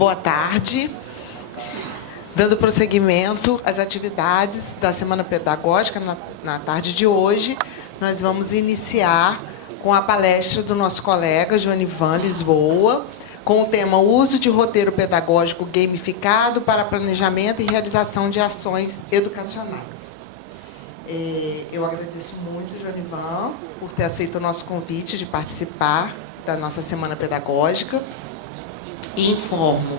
Boa tarde. Dando prosseguimento às atividades da Semana Pedagógica, na tarde de hoje, nós vamos iniciar com a palestra do nosso colega Joanivan Lisboa, com o tema Uso de roteiro pedagógico gamificado para planejamento e realização de ações educacionais. Eu agradeço muito, Joanivan, por ter aceito o nosso convite de participar da nossa Semana Pedagógica. E informo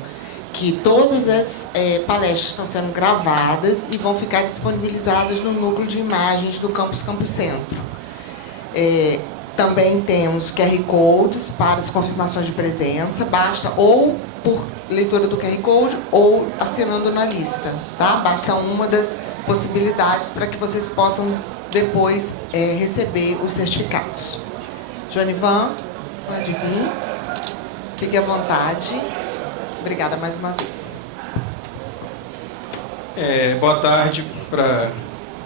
que todas as palestras estão sendo gravadas e vão ficar disponibilizadas no núcleo de imagens do Campus Centro. Também temos QR Codes para as confirmações de presença, basta ou por leitura do QR Code ou assinando na lista, tá? Basta uma das possibilidades para que vocês possam depois receber os certificados. Joanivan, pode vir. Fique à vontade. Obrigada mais uma vez. Boa tarde para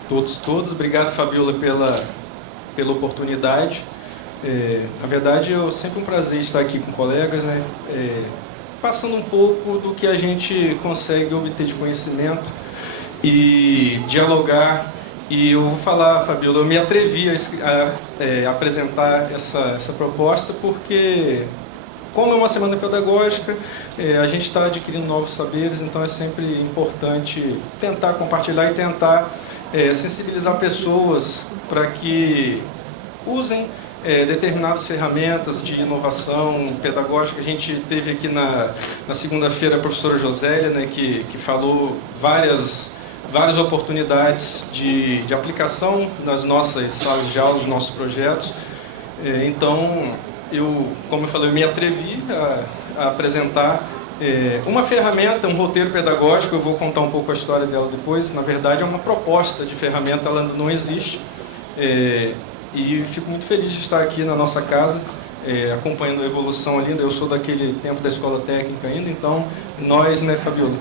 todos e todas. Obrigado, Fabiola, pela oportunidade. Na verdade, é sempre um prazer estar aqui com colegas, né? Passando um pouco do que a gente consegue obter de conhecimento e dialogar. E eu vou falar, Fabiola, eu me atrevi a apresentar essa proposta porque, como é uma semana pedagógica, a gente está adquirindo novos saberes, então é sempre importante tentar compartilhar e tentar sensibilizar pessoas para que usem determinadas ferramentas de inovação pedagógica. A gente teve aqui na segunda-feira a professora Josélia, né, que falou várias oportunidades de aplicação nas nossas salas de aula, nos nossos projetos. Então, como eu falei, eu me atrevi a apresentar uma ferramenta, um roteiro pedagógico. Eu vou contar um pouco a história dela depois. Na verdade, é uma proposta de ferramenta, ela ainda não existe. E fico muito feliz de estar aqui na nossa casa, acompanhando a evolução ali. Eu sou daquele tempo da escola técnica ainda, então nós, né, Fabiola,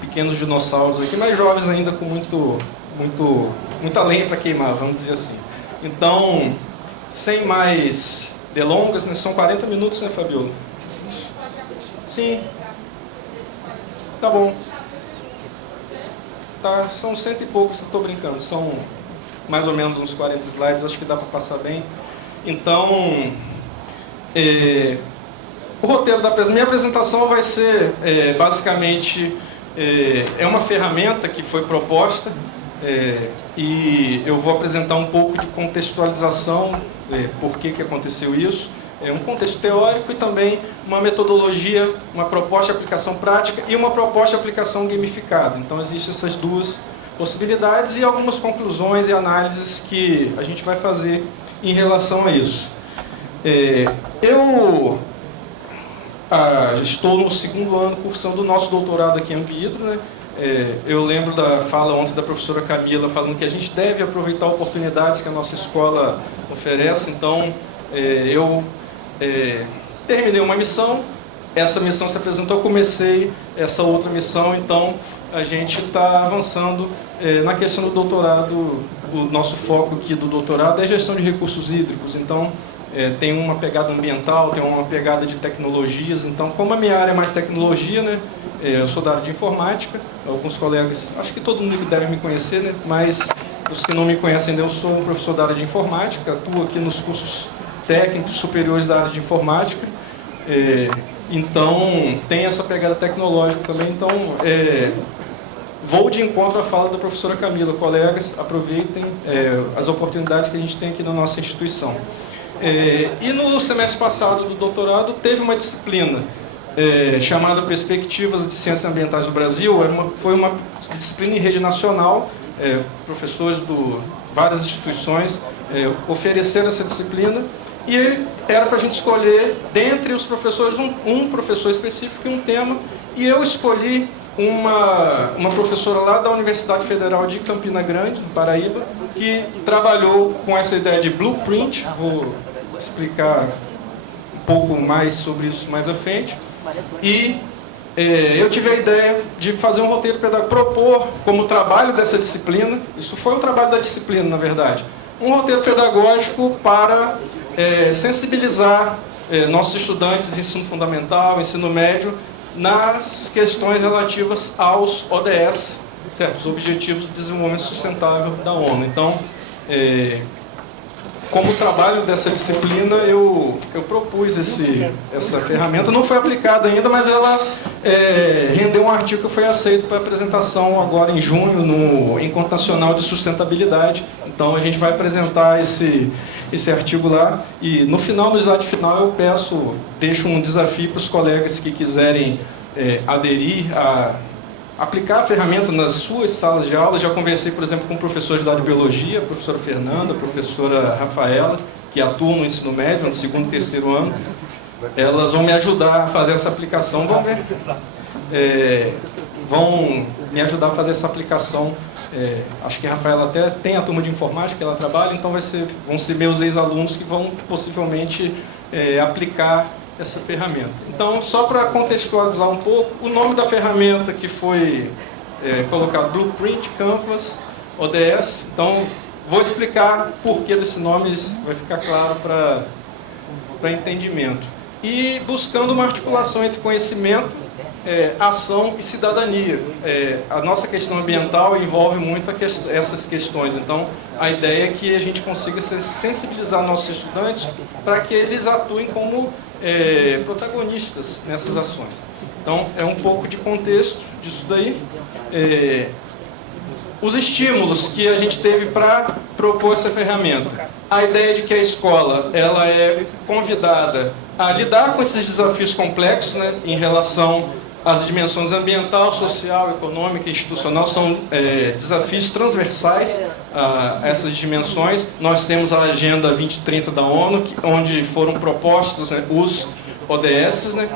pequenos dinossauros aqui, mas jovens ainda com muita lenha para queimar, vamos dizer assim. Então, sem mais delongas, né, são 40 minutos, né, Fabiola? Sim. Tá bom. Tá, são 100 e poucos, estou brincando, são mais ou menos uns 40 slides, acho que dá para passar bem. Então, o roteiro da minha apresentação vai ser, basicamente, uma ferramenta que foi proposta, e eu vou apresentar um pouco de contextualização, por que aconteceu isso, um contexto teórico e também uma metodologia, uma proposta de aplicação prática e uma proposta de aplicação gamificada. Então, existem essas duas possibilidades e algumas conclusões e análises que a gente vai fazer em relação a isso. Eu estou no segundo ano cursando o nosso doutorado aqui em Ambihidro, né? Eu lembro da fala ontem da professora Camila falando que a gente deve aproveitar oportunidades que a nossa escola oferece. Então, eu terminei uma missão, essa missão se apresentou, eu comecei essa outra missão, então a gente está avançando na questão do doutorado. O nosso foco aqui do doutorado é gestão de recursos hídricos, então tem uma pegada ambiental, tem uma pegada de tecnologias. Então, como a minha área é mais tecnologia, né, eu sou da área de informática, alguns colegas, acho que todo mundo deve me conhecer, né, mas os que não me conhecem, eu sou um professor da área de informática, atuo aqui nos cursos técnicos superiores da área de informática, então tem essa pegada tecnológica também. Então, vou de encontro à fala da professora Camila. Colegas, aproveitem as oportunidades que a gente tem aqui na nossa instituição. E no semestre passado do doutorado teve uma disciplina chamada Perspectivas de Ciências Ambientais do Brasil. Foi uma disciplina em rede nacional, professores de várias instituições ofereceram essa disciplina e era para a gente escolher, dentre os professores, um professor específico e um tema, e eu escolhi uma professora lá da Universidade Federal de Campina Grande, Paraíba, que trabalhou com essa ideia de blueprint. Vou explicar um pouco mais sobre isso mais à frente. E eu tive a ideia de fazer um roteiro pedagógico, propor como trabalho dessa disciplina, isso foi um trabalho da disciplina, na verdade, um roteiro pedagógico para sensibilizar nossos estudantes de ensino fundamental, ensino médio, nas questões relativas aos ODS, certo? Os Objetivos de Desenvolvimento Sustentável da ONU. Então, como trabalho dessa disciplina, eu propus essa ferramenta. Não foi aplicada ainda, mas ela rendeu um artigo que foi aceito para apresentação agora em junho no Encontro Nacional de Sustentabilidade. Então, a gente vai apresentar esse artigo lá. E no final, no slide final, eu deixo um desafio para os colegas que quiserem aderir a aplicar a ferramenta nas suas salas de aula. Já conversei, por exemplo, com professores da área de biologia, a professora Fernanda, a professora Rafaela, que atuam no ensino médio, no segundo e terceiro ano. Elas vão me ajudar a fazer essa aplicação. Vão me ajudar a fazer essa aplicação. Acho que a Rafaela até tem a turma de informática que ela trabalha, então vão ser meus ex-alunos que vão possivelmente aplicar essa ferramenta. Então, só para contextualizar um pouco, o nome da ferramenta que foi colocado, Blueprint, Canvas, ODS. Então, vou explicar o porquê desse nome, vai ficar claro para entendimento. E buscando uma articulação entre conhecimento, ação e cidadania. A nossa questão ambiental envolve muito essas questões. Então, a ideia é que a gente consiga sensibilizar nossos estudantes para que eles atuem como protagonistas nessas ações. Então, é um pouco de contexto disso daí. Os estímulos que a gente teve para propor essa ferramenta. A ideia de que a escola ela é convidada a lidar com esses desafios complexos, né, em relação às dimensões ambiental, social, econômica e institucional. São desafios transversais a essas dimensões. Nós temos a Agenda 2030 da ONU, onde foram propostos, né, os ODS, né,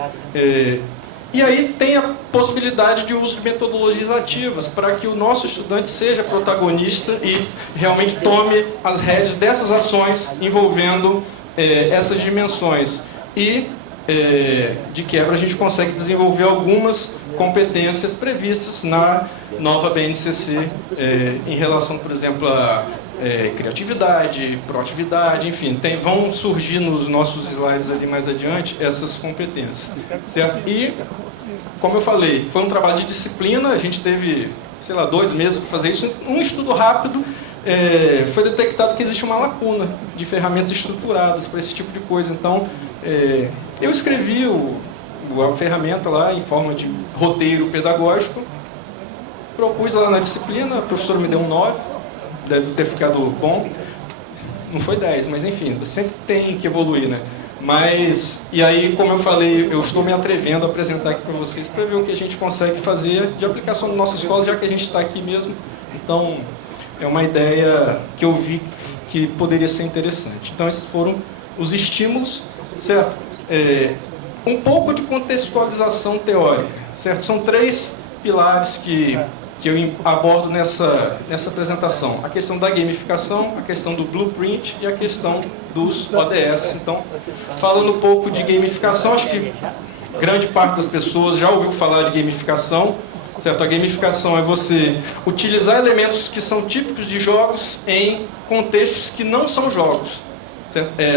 e aí tem a possibilidade de uso de metodologias ativas para que o nosso estudante seja protagonista e realmente tome as rédeas dessas ações envolvendo essas dimensões. E, de quebra, a gente consegue desenvolver algumas competências previstas na nova BNCC em relação, por exemplo, a criatividade, proatividade, enfim, vão surgir nos nossos slides ali mais adiante essas competências, certo? E, como eu falei, foi um trabalho de disciplina, a gente teve, sei lá, 2 meses para fazer isso. Um estudo rápido, foi detectado que existe uma lacuna de ferramentas estruturadas para esse tipo de coisa. Então, eu escrevi a ferramenta lá em forma de roteiro pedagógico, propus lá na disciplina, a professora me deu um 9, deve ter ficado bom, não foi 10, mas enfim, sempre tem que evoluir, né? Mas, e aí, como eu falei, eu estou me atrevendo a apresentar aqui para vocês para ver o que a gente consegue fazer de aplicação na nossa escola, já que a gente está aqui mesmo. Então, é uma ideia que eu vi que poderia ser interessante. Então, esses foram os estímulos, certo? Um pouco de contextualização teórica, certo? São 3 pilares que eu abordo nessa apresentação. A questão da gamificação, a questão do blueprint e a questão dos ODS. Então, falando um pouco de gamificação, acho que grande parte das pessoas já ouviu falar de gamificação, certo? A gamificação é você utilizar elementos que são típicos de jogos em contextos que não são jogos.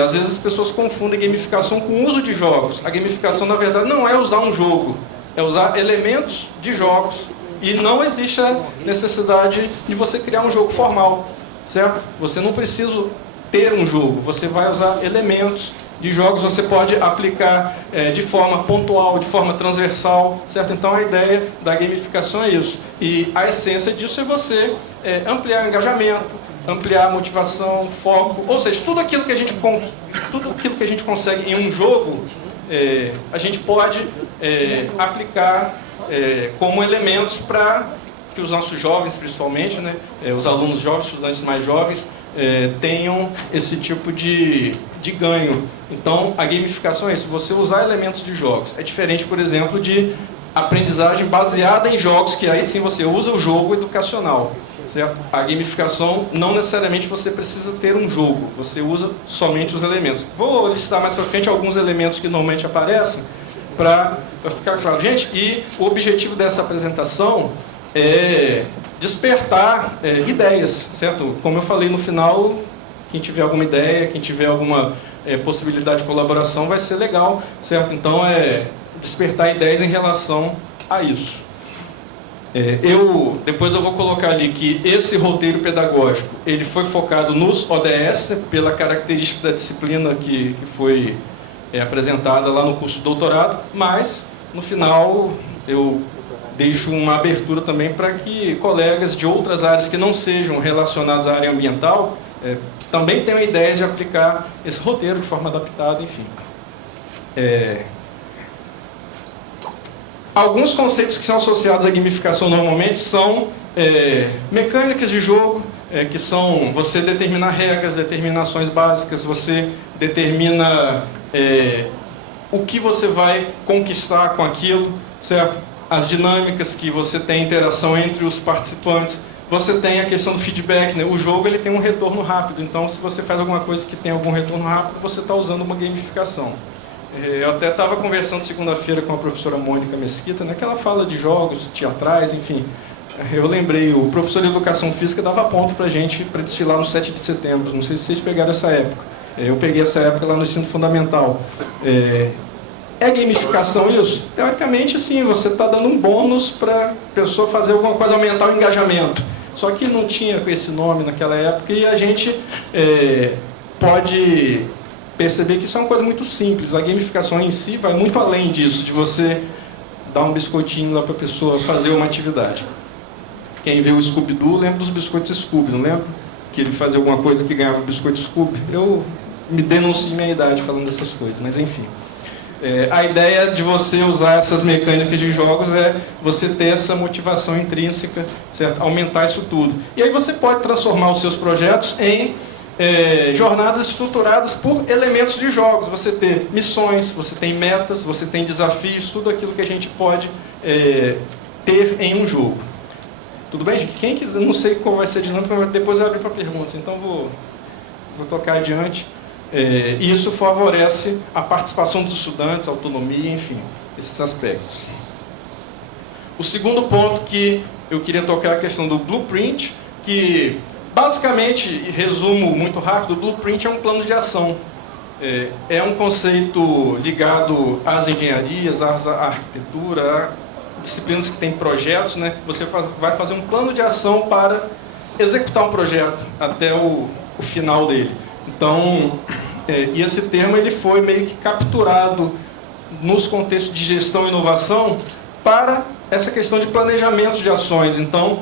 Às vezes as pessoas confundem gamificação com uso de jogos. A gamificação, na verdade, não é usar um jogo, é usar elementos de jogos. E não existe a necessidade de você criar um jogo formal, certo? Você não precisa ter um jogo, você vai usar elementos de jogos, você pode aplicar de forma pontual, de forma transversal, certo? Então a ideia da gamificação é isso. E a essência disso é você ampliar o engajamento, ampliar a motivação, foco, ou seja, tudo aquilo que a gente consegue em um jogo, a gente pode aplicar como elementos para que os nossos jovens, principalmente, né, os alunos jovens, estudantes mais jovens, tenham esse tipo de ganho. Então, a gamificação é isso, você usar elementos de jogos. É diferente, por exemplo, de aprendizagem baseada em jogos, que aí sim você usa o jogo educacional. Certo? A gamificação, não necessariamente você precisa ter um jogo, você usa somente os elementos. Vou listar mais para frente alguns elementos que normalmente aparecem, para ficar claro. Gente, e o objetivo dessa apresentação é despertar ideias, certo? Como eu falei no final, quem tiver alguma ideia, quem tiver alguma possibilidade de colaboração, vai ser legal, certo? Então, despertar ideias em relação a isso. Depois eu vou colocar ali que esse roteiro pedagógico ele foi focado nos ODS, pela característica da disciplina que foi apresentada lá no curso de doutorado, mas, no final, eu deixo uma abertura também para que colegas de outras áreas que não sejam relacionadas à área ambiental também tenham a ideia de aplicar esse roteiro de forma adaptada, enfim. Alguns conceitos que são associados à gamificação normalmente são mecânicas de jogo, que são você determinar regras, determinações básicas, você determina o que você vai conquistar com aquilo, certo? As dinâmicas que você tem, interação entre os participantes. Você tem a questão do feedback, né? O jogo ele tem um retorno rápido, então se você faz alguma coisa que tem algum retorno rápido, você está usando uma gamificação. Eu até estava conversando segunda-feira com a professora Mônica Mesquita, né, que ela fala de jogos teatrais, enfim. Eu lembrei, o professor de Educação Física dava ponto para a gente para desfilar no 7 de setembro, não sei se vocês pegaram essa época. Eu peguei essa época lá no ensino fundamental. É gamificação isso? Teoricamente, sim, você está dando um bônus para a pessoa fazer alguma coisa, aumentar o engajamento. Só que não tinha esse nome naquela época e a gente pode perceber que isso é uma coisa muito simples. A gamificação em si vai muito além disso, de você dar um biscoitinho lá para a pessoa fazer uma atividade. Quem vê o Scooby-Doo lembra dos biscoitos Scooby, não lembra? Que ele fazia alguma coisa que ganhava biscoito Scooby. Eu me denuncio de minha idade falando dessas coisas, mas enfim. A ideia de você usar essas mecânicas de jogos é você ter essa motivação intrínseca, certo? Aumentar isso tudo. E aí você pode transformar os seus projetos em jornadas estruturadas por elementos de jogos. Você tem missões, você tem metas, você tem desafios, tudo aquilo que a gente pode ter em um jogo. Tudo bem, gente? Quem quiser, não sei qual vai ser a dinâmica, mas depois eu abro para perguntas, então vou tocar adiante. E isso favorece a participação dos estudantes, a autonomia, enfim, esses aspectos. O segundo ponto que eu queria tocar é a questão do blueprint, que basicamente, resumo muito rápido, o blueprint é um plano de ação. É um conceito ligado às engenharias, à arquitetura, a disciplinas que têm projetos, né? Você vai fazer um plano de ação para executar um projeto até o final dele. Então, e esse termo ele foi meio que capturado nos contextos de gestão e inovação para essa questão de planejamento de ações. Então,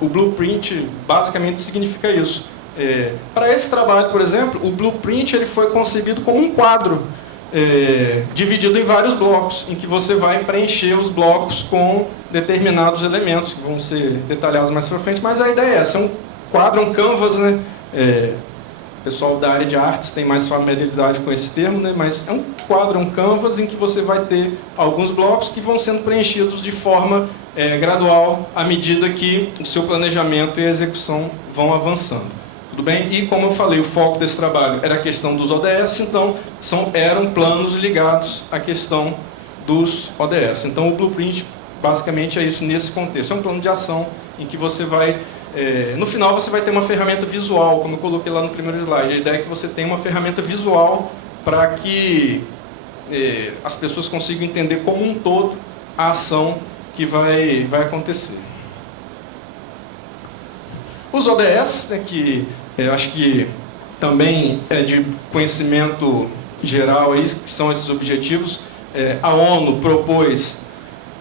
o blueprint basicamente significa isso. Para esse trabalho, por exemplo, o blueprint ele foi concebido como um quadro dividido em vários blocos, em que você vai preencher os blocos com determinados elementos, que vão ser detalhados mais para frente, mas a ideia é essa, é um quadro, um canvas, né? O pessoal da área de artes tem mais familiaridade com esse termo, né? Mas é um quadro, um canvas, em que você vai ter alguns blocos que vão sendo preenchidos de forma gradual, à medida que o seu planejamento e a execução vão avançando. Tudo bem? E, como eu falei, o foco desse trabalho era a questão dos ODS, então eram planos ligados à questão dos ODS. Então, o blueprint, basicamente, é isso nesse contexto. É um plano de ação em que você vai... no final, você vai ter uma ferramenta visual, como eu coloquei lá no primeiro slide. A ideia é que você tenha uma ferramenta visual para que as pessoas consigam entender como um todo a ação que vai acontecer. Os ODS, né, que eu acho que também é de conhecimento geral, aí, que são esses objetivos, a ONU propôs,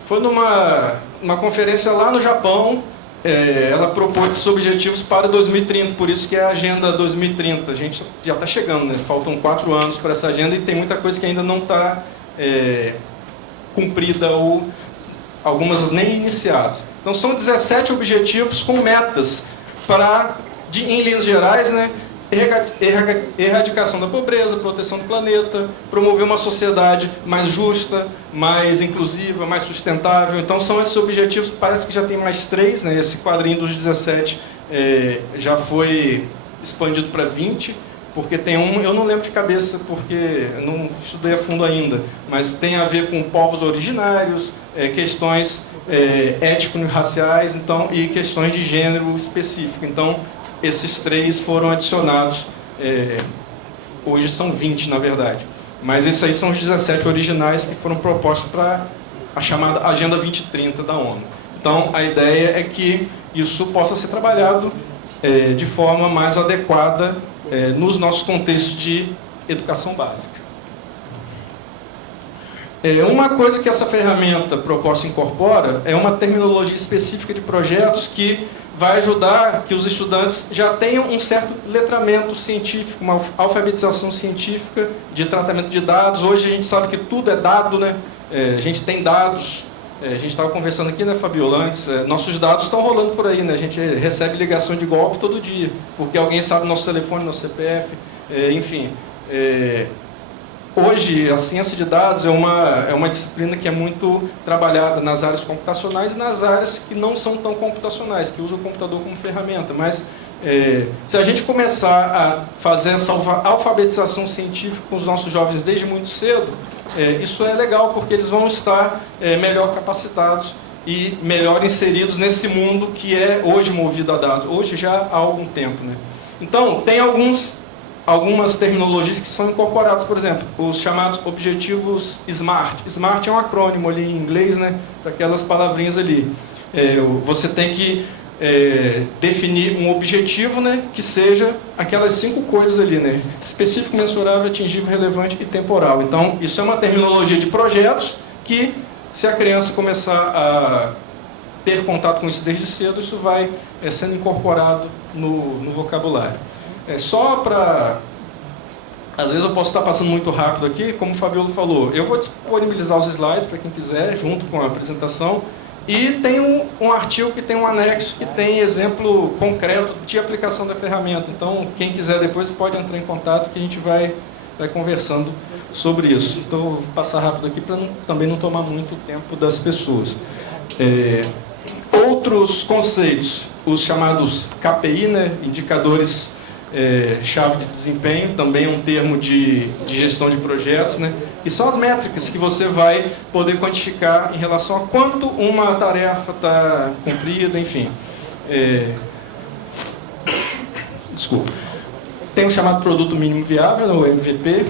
foi numa conferência lá no Japão, ela propôs esses objetivos para 2030, por isso que é a Agenda 2030. A gente já está chegando, né? Faltam 4 anos para essa agenda e tem muita coisa que ainda não está cumprida ou algumas nem iniciadas. Então são 17 objetivos com metas para, em linhas gerais, né, erradicação da pobreza, proteção do planeta, promover uma sociedade mais justa, mais inclusiva, mais sustentável. Então são esses objetivos, parece que já tem mais 3, né? Esse quadrinho dos 17 já foi expandido para 20, porque tem um, eu não lembro de cabeça, porque eu não estudei a fundo ainda, mas tem a ver com povos originários, questões étnico-raciais, então, e questões de gênero específico. Então, esses 3 foram adicionados, hoje são 20, na verdade. Mas esses aí são os 17 originais que foram propostos para a chamada Agenda 2030 da ONU. Então, a ideia é que isso possa ser trabalhado de forma mais adequada nos nossos contextos de educação básica. Uma coisa que essa ferramenta proposta incorpora é uma terminologia específica de projetos que vai ajudar que os estudantes já tenham um certo letramento científico, uma alfabetização científica de tratamento de dados. Hoje a gente sabe que tudo é dado, né? A gente tem dados, a gente estava conversando aqui, né, Fabiola, antes, nossos dados estão rolando por aí, né? A gente recebe ligação de golpe todo dia, porque alguém sabe nosso telefone, nosso CPF, enfim. Hoje, a ciência de dados é uma disciplina que é muito trabalhada nas áreas computacionais e nas áreas que não são tão computacionais, que usam o computador como ferramenta. Mas, se a gente começar a fazer essa alfabetização científica com os nossos jovens desde muito cedo, isso é legal, porque eles vão estar melhor capacitados e melhor inseridos nesse mundo que é hoje movido a dados. Hoje já há algum tempo, né? Então, tem algumas terminologias que são incorporadas, por exemplo, os chamados objetivos SMART. SMART é um acrônimo ali em inglês, né, para aquelas palavrinhas ali. Você tem que definir um objetivo, né, que seja aquelas 5 coisas ali, né, específico, mensurável, atingível, relevante e temporal. Então, isso é uma terminologia de projetos que, se a criança começar a ter contato com isso desde cedo, isso vai sendo incorporado no vocabulário. Só para... Às vezes eu posso estar passando muito rápido aqui, como o Fabiola falou. Eu vou disponibilizar os slides para quem quiser, junto com a apresentação. E tem um artigo que tem um anexo, que tem exemplo concreto de aplicação da ferramenta. Então, quem quiser depois pode entrar em contato, que a gente vai conversando sobre isso. Então, eu vou passar rápido aqui para também não tomar muito tempo das pessoas. Outros conceitos, os chamados KPI, né, indicadores chave de desempenho, também é um termo de gestão de projetos, né? E são as métricas que você vai poder quantificar em relação a quanto uma tarefa está cumprida, enfim. Desculpa. Tem o chamado produto mínimo viável, o MVP.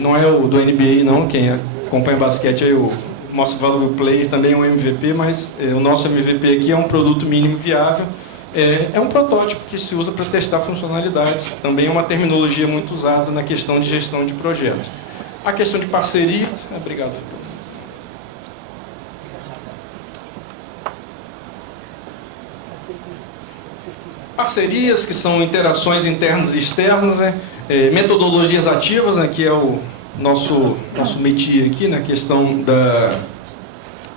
Não é o do NBA, não. Quem acompanha basquete aí, o Most Valuable Player também é um MVP, mas o nosso MVP aqui é um produto mínimo viável. É um protótipo que se usa para testar funcionalidades. Também é uma terminologia muito usada na questão de gestão de projetos. A questão de parceria... Obrigado. Parcerias, que são interações internas e externas, né? Metodologias ativas, né? Que é o nosso métier aqui, na questão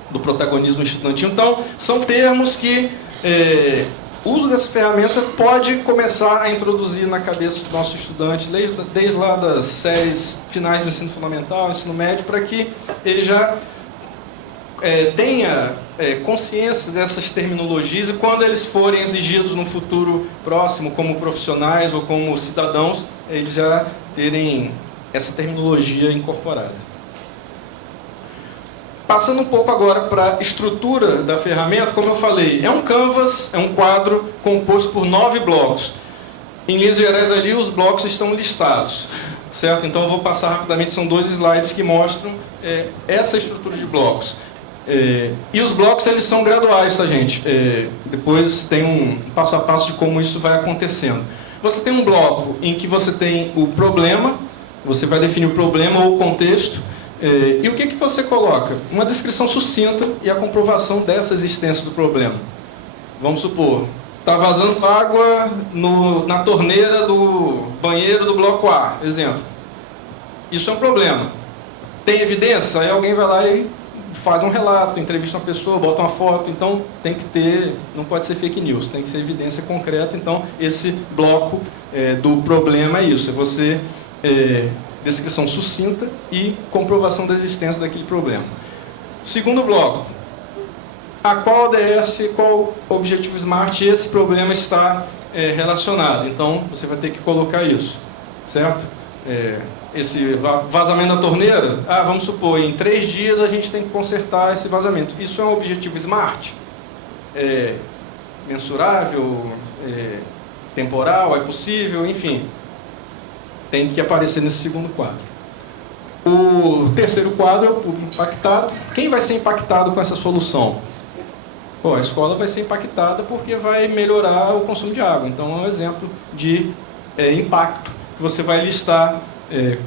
do protagonismo estudantil. Então, são termos que... o uso dessa ferramenta pode começar a introduzir na cabeça dos nossos estudantes, desde lá das séries finais do ensino fundamental, ensino médio, para que ele já tenha consciência dessas terminologias e quando eles forem exigidos no futuro próximo, como profissionais ou como cidadãos, eles já terem essa terminologia incorporada. Passando um pouco agora para a estrutura da ferramenta, como eu falei, é um canvas, é um quadro composto por 9 blocos. Em linhas gerais ali, os blocos estão listados, certo? Então eu vou passar rapidamente, são 2 slides que mostram essa estrutura de blocos. E os blocos, eles são graduais, tá, gente? Depois tem um passo a passo de como isso vai acontecendo. Você tem um bloco em que você tem o problema, você vai definir o problema ou o contexto. E o que você coloca? Uma descrição sucinta e a comprovação dessa existência do problema. Vamos supor, está vazando água na torneira do banheiro do bloco A, exemplo. Isso é um problema. Tem evidência? Aí alguém vai lá e faz um relato, entrevista uma pessoa, bota uma foto. Então, tem que ter, não pode ser fake news, tem que ser evidência concreta. Então, esse bloco do problema é isso, é você... descrição sucinta e comprovação da existência daquele problema. Segundo bloco, a qual ODS, qual objetivo SMART esse problema está relacionado. Então, você vai ter que colocar isso, certo? Esse vazamento da torneira, vamos supor, em 3 dias a gente tem que consertar esse vazamento. Isso é um objetivo SMART? Mensurável? Temporal? É possível? Enfim. Tem que aparecer nesse segundo quadro. O terceiro quadro é o público impactado. Quem vai ser impactado com essa solução? Bom, a escola vai ser impactada porque vai melhorar o consumo de água. Então, é um exemplo de impacto. Você vai listar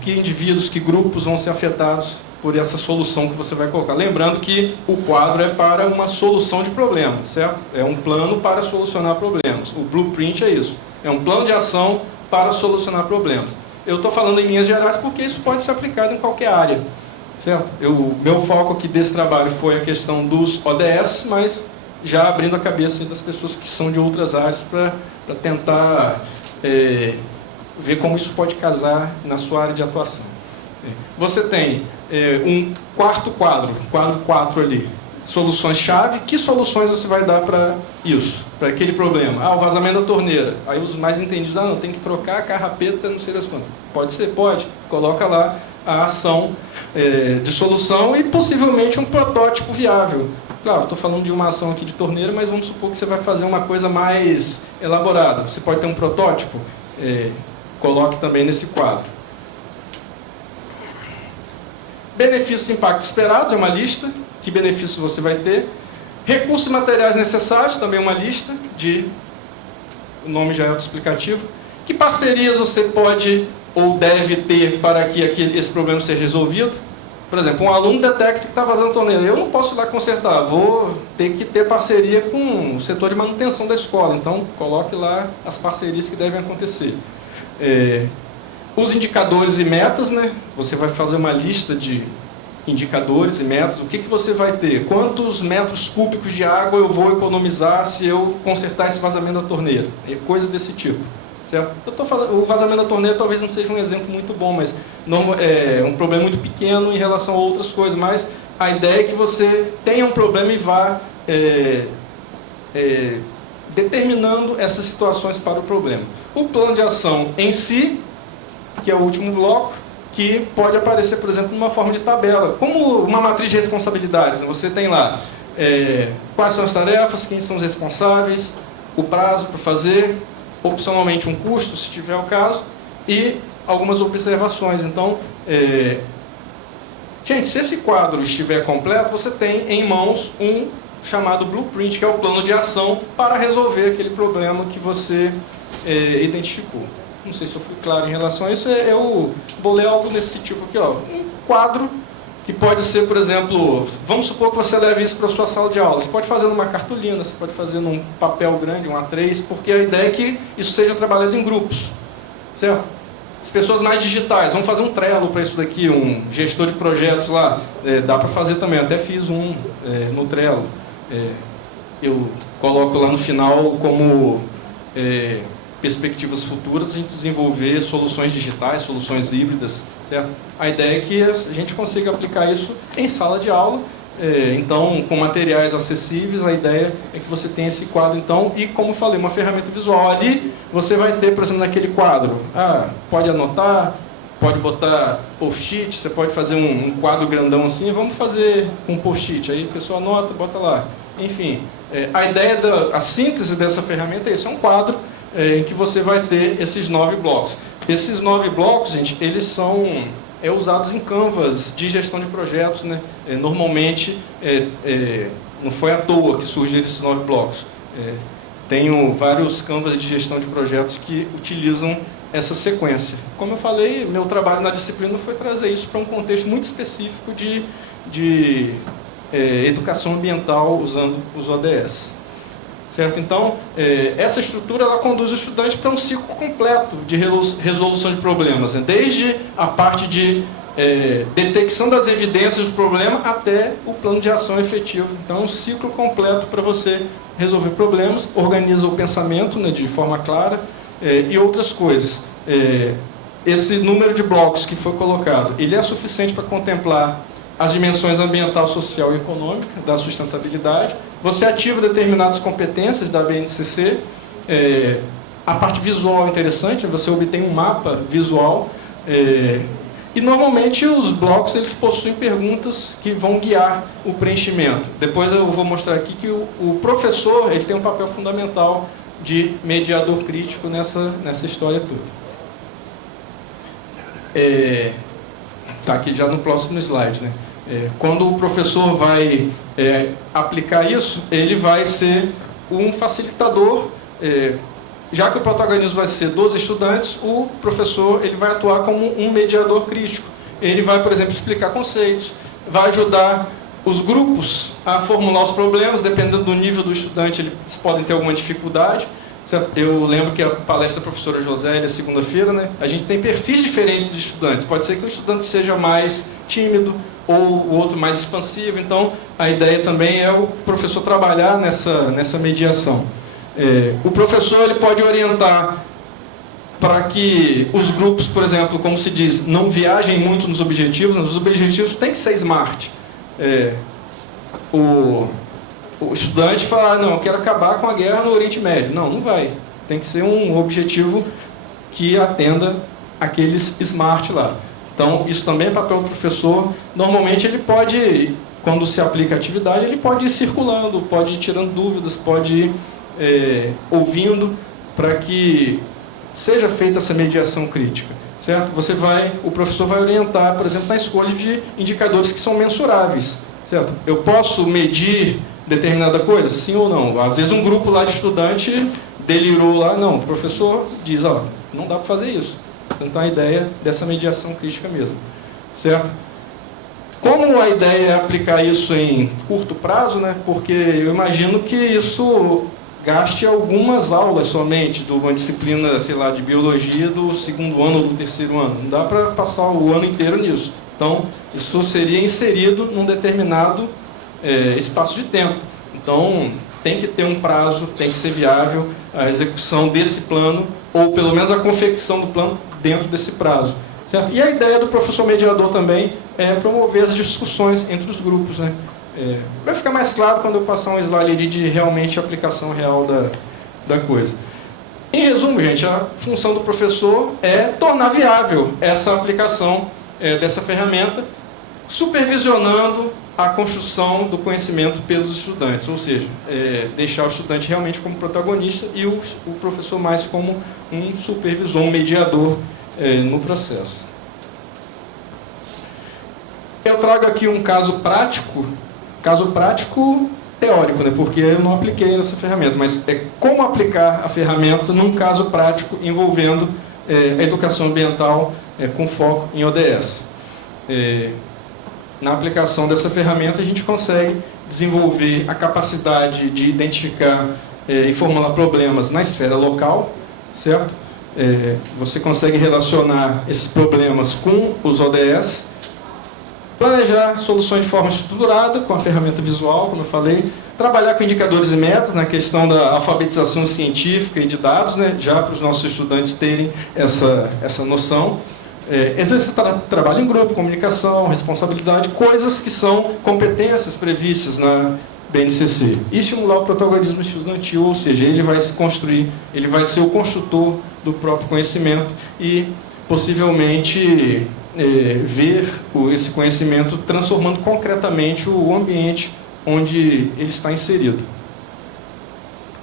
que indivíduos, que grupos vão ser afetados por essa solução que você vai colocar. Lembrando que o quadro é para uma solução de problema, certo? É um plano para solucionar problemas. O blueprint é isso. É um plano de ação para solucionar problemas. Eu estou falando em linhas gerais porque isso pode ser aplicado em qualquer área, certo? Meu foco aqui desse trabalho foi a questão dos ODS, mas já abrindo a cabeça das pessoas que são de outras áreas para tentar ver como isso pode casar na sua área de atuação. Você tem um quarto quadro 4 ali, soluções-chave. Que soluções você vai dar para isso, para aquele problema? O vazamento da torneira. Aí os mais entendidos, não, tem que trocar a carrapeta, não sei das quantas. Pode ser? Pode. Coloca lá a ação de solução e possivelmente um protótipo viável. Claro, estou falando de uma ação aqui de torneira, mas vamos supor que você vai fazer uma coisa mais elaborada. Você pode ter um protótipo? Coloque também nesse quadro. Benefícios e impactos esperados, é uma lista. Que benefícios você vai ter? Recursos e materiais necessários, também uma lista. O nome já é autoexplicativo. Que parcerias você pode ou deve ter para que esse problema seja resolvido? Por exemplo, um aluno detecta que está vazando torneira. Eu não posso ir lá consertar, vou ter que ter parceria com o setor de manutenção da escola. Então, coloque lá as parcerias que devem acontecer. Os indicadores e metas, né? Você vai fazer uma lista de indicadores e metas. O que você vai ter? Quantos metros cúbicos de água eu vou economizar se eu consertar esse vazamento da torneira? Coisas desse tipo. Certo? O vazamento da torneira talvez não seja um exemplo muito bom, mas é um problema muito pequeno em relação a outras coisas. Mas a ideia é que você tenha um problema e vá determinando essas situações para o problema. O plano de ação em si, que é o último bloco, que pode aparecer, por exemplo, numa forma de tabela, como uma matriz de responsabilidades. Você tem lá quais são as tarefas, quem são os responsáveis, o prazo para fazer, opcionalmente um custo, se tiver o caso, e algumas observações. Então, gente, se esse quadro estiver completo, você tem em mãos um chamado blueprint, que é o plano de ação para resolver aquele problema que você identificou. Não sei se eu fui claro em relação a isso. Eu vou ler algo nesse tipo aqui, ó. Um quadro que pode ser, por exemplo, vamos supor que você leve isso para a sua sala de aula. Você pode fazer numa cartolina, você pode fazer num papel grande, um A3, porque a ideia é que isso seja trabalhado em grupos, certo? As pessoas mais digitais, vamos fazer um Trello para isso daqui, um gestor de projetos lá, dá para fazer também, eu até fiz um no Trello. Eu coloco lá no final como perspectivas futuras, a gente desenvolver soluções digitais, soluções híbridas, certo? A ideia é que a gente consiga aplicar isso em sala de aula, então, com materiais acessíveis, a ideia é que você tenha esse quadro, então, e como falei, uma ferramenta visual. Ali, você vai ter, por exemplo, naquele quadro, pode anotar, pode botar post-it, você pode fazer um quadro grandão assim, vamos fazer um post-it, aí a pessoa anota, bota lá. Enfim, a ideia a síntese dessa ferramenta é isso, é um quadro em que você vai ter esses 9 blocos. Esses 9 blocos, gente, eles são usados em canvas de gestão de projetos, né? Normalmente, não foi à toa que surgiram esses 9 blocos. Tenho vários canvas de gestão de projetos que utilizam essa sequência. Como eu falei, meu trabalho na disciplina foi trazer isso para um contexto muito específico de educação ambiental usando os ODS. Certo? Então, essa estrutura ela conduz o estudante para um ciclo completo de resolução de problemas, né? Desde a parte de detecção das evidências do problema até o plano de ação efetivo. Então, um ciclo completo para você resolver problemas, organiza o pensamento, né, de forma clara, e outras coisas. Esse número de blocos que foi colocado, ele é suficiente para contemplar as dimensões ambiental, social e econômica da sustentabilidade. Você ativa determinadas competências da BNCC. A parte visual é interessante, você obtém um mapa visual. E normalmente os blocos eles possuem perguntas que vão guiar o preenchimento. Depois eu vou mostrar aqui que o professor ele tem um papel fundamental de mediador crítico nessa história toda. Está aqui já no próximo slide, né? Quando o professor vai aplicar isso, ele vai ser um facilitador, já que o protagonismo vai ser dos estudantes, o professor ele vai atuar como um mediador crítico. Ele vai, por exemplo, explicar conceitos, vai ajudar os grupos a formular os problemas, dependendo do nível do estudante, eles podem ter alguma dificuldade. Certo? Eu lembro que a palestra da professora Josélia, segunda-feira, né, a gente tem perfis diferentes de estudantes. Pode ser que o estudante seja mais tímido ou o outro mais expansivo. Então, a ideia também é o professor trabalhar nessa mediação. O professor ele pode orientar para que os grupos, por exemplo, como se diz, não viajem muito nos objetivos. Os objetivos têm que ser SMART. O estudante fala, não, eu quero acabar com a guerra no Oriente Médio. Não, não vai. Tem que ser um objetivo que atenda aqueles SMART lá. Então, isso também é papel do professor. Normalmente ele pode, quando se aplica a atividade, ele pode ir circulando, pode ir tirando dúvidas, pode ir ouvindo para que seja feita essa mediação crítica. Certo? O professor vai orientar, por exemplo, na escolha de indicadores que são mensuráveis. Certo? Eu posso medir determinada coisa? Sim ou não? Às vezes um grupo lá de estudante delirou lá, não, o professor diz, ó, não dá para fazer isso. Então a ideia dessa mediação crítica mesmo. Certo? Como a ideia é aplicar isso em curto prazo, né? Porque eu imagino que isso gaste algumas aulas somente de uma disciplina, sei lá, de biologia do segundo ano ou do terceiro ano. Não dá para passar o ano inteiro nisso. Então, isso seria inserido num determinado espaço de tempo. Então, tem que ter um prazo, tem que ser viável a execução desse plano, ou pelo menos a confecção do plano dentro desse prazo. Certo? E a ideia do professor mediador também é promover as discussões entre os grupos, né? Vai ficar mais claro quando eu passar um slide ali de realmente aplicação real da coisa. Em resumo, gente, a função do professor é tornar viável essa aplicação dessa ferramenta, supervisionando a construção do conhecimento pelos estudantes, ou seja, deixar o estudante realmente como protagonista e o professor mais como um supervisor, um mediador no processo. Eu trago aqui um caso prático teórico, né, porque eu não apliquei nessa ferramenta, mas é como aplicar a ferramenta num caso prático envolvendo a educação ambiental com foco em ODS. Na aplicação dessa ferramenta, a gente consegue desenvolver a capacidade de identificar e formular problemas na esfera local, certo? Você consegue relacionar esses problemas com os ODS, planejar soluções de forma estruturada, com a ferramenta visual, como eu falei, trabalhar com indicadores e metas, na questão da alfabetização científica e de dados, né, já para os nossos estudantes terem essa noção. Exercitar trabalho em grupo, comunicação, responsabilidade, coisas que são competências previstas na BNCC. E estimular o protagonismo estudantil, ou seja, ele vai se construir, ele vai ser o construtor do próprio conhecimento e, possivelmente, ver esse conhecimento transformando concretamente o ambiente onde ele está inserido.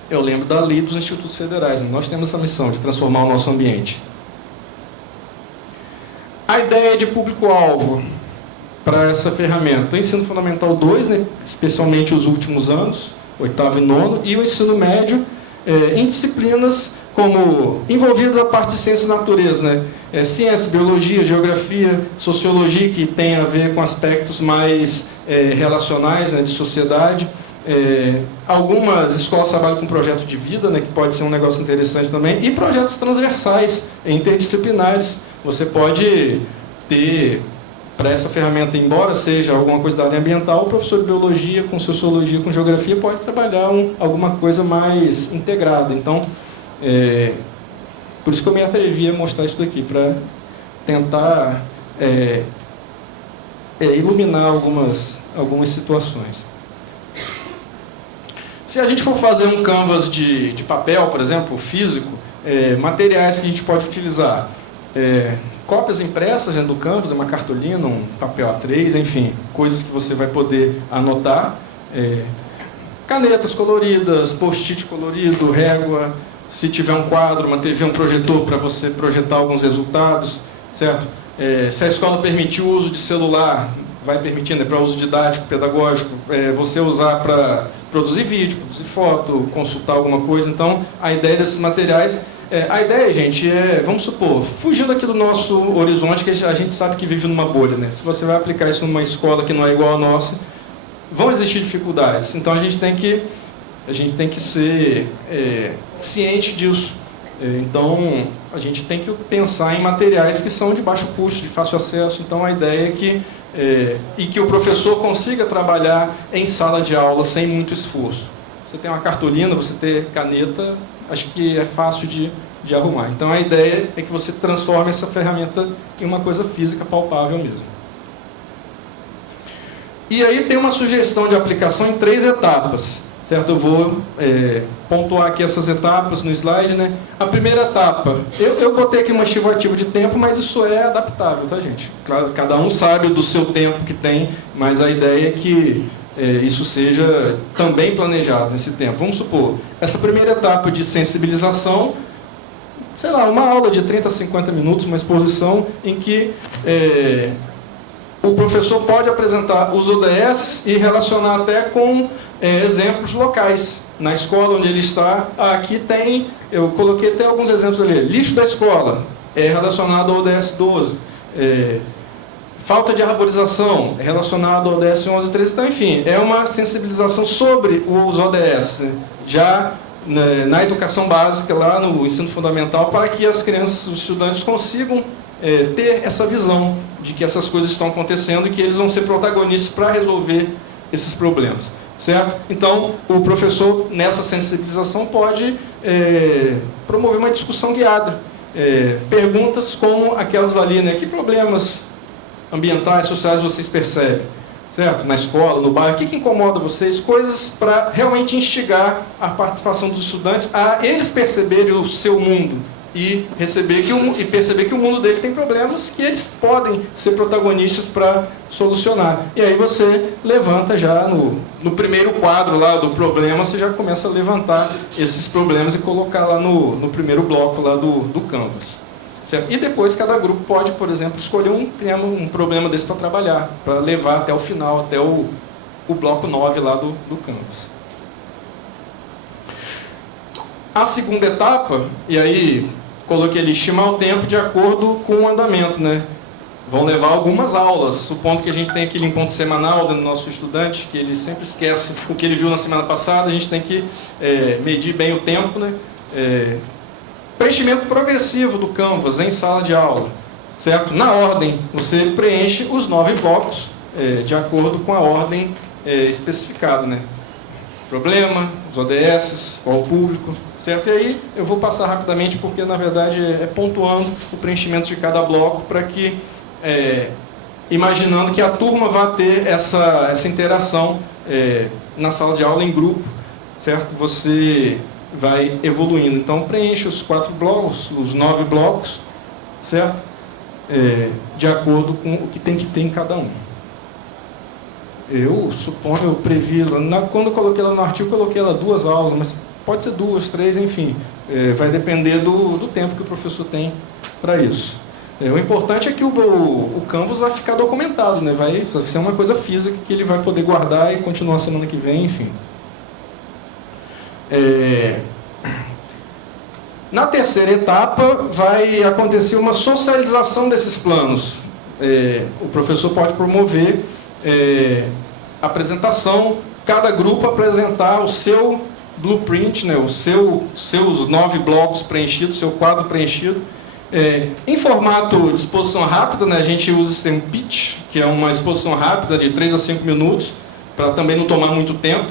Eu lembro da lei dos institutos federais, né? Nós temos essa missão de transformar o nosso ambiente. A ideia de público-alvo para essa ferramenta, o ensino fundamental 2, né, especialmente os últimos anos, 8º e 9º, e o ensino médio em disciplinas como envolvidas a parte de ciências da natureza, né, ciência, biologia, geografia, sociologia, que tem a ver com aspectos mais relacionais, né, de sociedade. Algumas escolas trabalham com projeto de vida, né, que pode ser um negócio interessante também, e projetos transversais, interdisciplinares. Você pode ter, para essa ferramenta, embora seja alguma coisa da área ambiental, o professor de biologia, com sociologia, com geografia, pode trabalhar alguma coisa mais integrada. Então, por isso que eu me atrevi a mostrar isso daqui, para tentar iluminar algumas situações. Se a gente for fazer um canvas de papel, por exemplo, físico, materiais que a gente pode utilizar, cópias impressas do canvas, uma cartolina, um papel A3, enfim, coisas que você vai poder anotar, canetas coloridas, post-it colorido, régua, se tiver um quadro, uma TV, um projetor para você projetar alguns resultados, certo? Se a escola permitir o uso de celular, vai permitindo, para uso didático, pedagógico, você usar para produzir vídeo, produzir foto, consultar alguma coisa. Então, a ideia desses materiais... a ideia, gente, vamos supor, fugindo aqui do nosso horizonte, que a gente sabe que vive numa bolha, né? Se você vai aplicar isso numa escola que não é igual a nossa, vão existir dificuldades. Então, a gente tem que ser ciente disso. Então, a gente tem que pensar em materiais que são de baixo custo, de fácil acesso. Então, a ideia é que e que o professor consiga trabalhar em sala de aula sem muito esforço. Você tem uma cartolina, você ter caneta, acho que é fácil de arrumar. Então, a ideia é que você transforme essa ferramenta em uma coisa física, palpável mesmo. E aí tem uma sugestão de aplicação em 3 etapas. Certo? Eu vou pontuar aqui essas etapas no slide, né? A primeira etapa, eu botei aqui uma estimativa de tempo, mas isso é adaptável, tá, gente? Claro, cada um sabe do seu tempo que tem, mas a ideia é que isso seja também planejado nesse tempo. Vamos supor, essa primeira etapa de sensibilização, sei lá, uma aula de 30 a 50 minutos, uma exposição em que o professor pode apresentar os ODS e relacionar até com exemplos locais. Na escola onde ele está, aqui tem, eu coloquei até alguns exemplos ali, lixo da escola, relacionado ao ODS 12, falta de arborização, relacionado ao ODS 11 e 13, então, enfim, é uma sensibilização sobre os ODS, né? Já na educação básica, lá no ensino fundamental, para que as crianças, os estudantes consigam ter essa visão de que essas coisas estão acontecendo e que eles vão ser protagonistas para resolver esses problemas. Certo? Então, o professor, nessa sensibilização, pode promover uma discussão guiada. Perguntas como aquelas ali, né? Que problemas ambientais, sociais vocês percebem? Certo? Na escola, no bairro, o que incomoda vocês? Coisas para realmente instigar a participação dos estudantes a eles perceberem o seu mundo e perceber que o mundo dele tem problemas que eles podem ser protagonistas para solucionar. E aí você levanta já no primeiro quadro lá do problema, você já começa a levantar esses problemas e colocar lá no primeiro bloco lá do Canvas. Certo? E depois cada grupo pode, por exemplo, escolher um tema, um problema desse para trabalhar, para levar até o final, até o bloco 9 lá do Canvas. A segunda etapa, e aí coloquei ali, estimar o tempo de acordo com o andamento, né? Vão levar algumas aulas, supondo que a gente tem aquele encontro semanal do nosso estudante, que ele sempre esquece o que ele viu na semana passada, a gente tem que medir bem o tempo, né? Preenchimento progressivo do Canvas em sala de aula, certo? Na ordem, você preenche os 9 blocos de acordo com a ordem especificada, né? Problema, os ODS, qual o público, certo? E aí eu vou passar rapidamente porque, na verdade, pontuando o preenchimento de cada bloco para que, imaginando que a turma vai ter essa interação na sala de aula em grupo, certo? Você vai evoluindo. Então, preenche os 4 blocos, os 9 blocos, certo? De acordo com o que tem que ter em cada um. Eu previ, quando eu coloquei ela no artigo, eu coloquei ela 2 aulas, mas pode ser 2, 3, enfim. Vai depender do tempo que o professor tem para isso. O importante é que o Canvas vai ficar documentado, né? Vai ser uma coisa física que ele vai poder guardar e continuar semana que vem, enfim. Na terceira etapa, vai acontecer uma socialização desses planos. O professor pode promover apresentação, cada grupo apresentar o seu blueprint, né, seus 9 blocos preenchidos, seu quadro preenchido, em formato de exposição rápida, né, a gente usa esse termo pitch, que é uma exposição rápida de 3 a 5 minutos, para também não tomar muito tempo.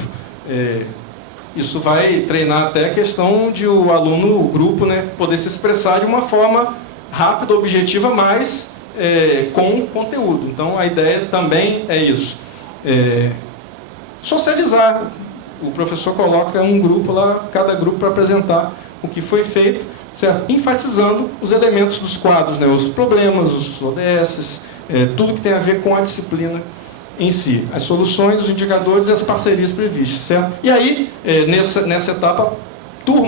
Isso vai treinar até a questão de o aluno, o grupo, né, poder se expressar de uma forma rápida, objetiva, mas com conteúdo. Então, a ideia também é isso. Socializar. O professor coloca um grupo lá, cada grupo para apresentar o que foi feito, certo? Enfatizando os elementos dos quadros, né? Os problemas, os ODS, tudo que tem a ver com a disciplina em si. As soluções, os indicadores e as parcerias previstas, certo? E aí, nessa etapa,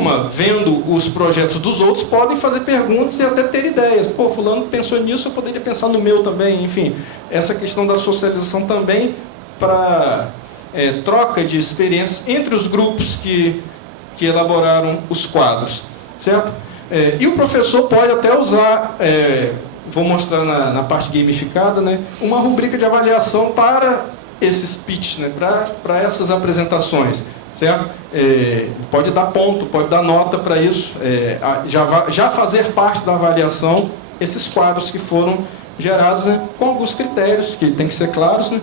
turma, vendo os projetos dos outros, podem fazer perguntas e até ter ideias. Pô, fulano pensou nisso, eu poderia pensar no meu também. Enfim, essa questão da socialização também para troca de experiências entre os grupos que elaboraram os quadros, certo? E o professor pode até usar, vou mostrar na parte gamificada, né, uma rubrica de avaliação para esses pitches, né, para essas apresentações, certo? Pode dar ponto, pode dar nota para isso, já fazer parte da avaliação esses quadros que foram gerados, né, com alguns critérios que tem que ser claros, né?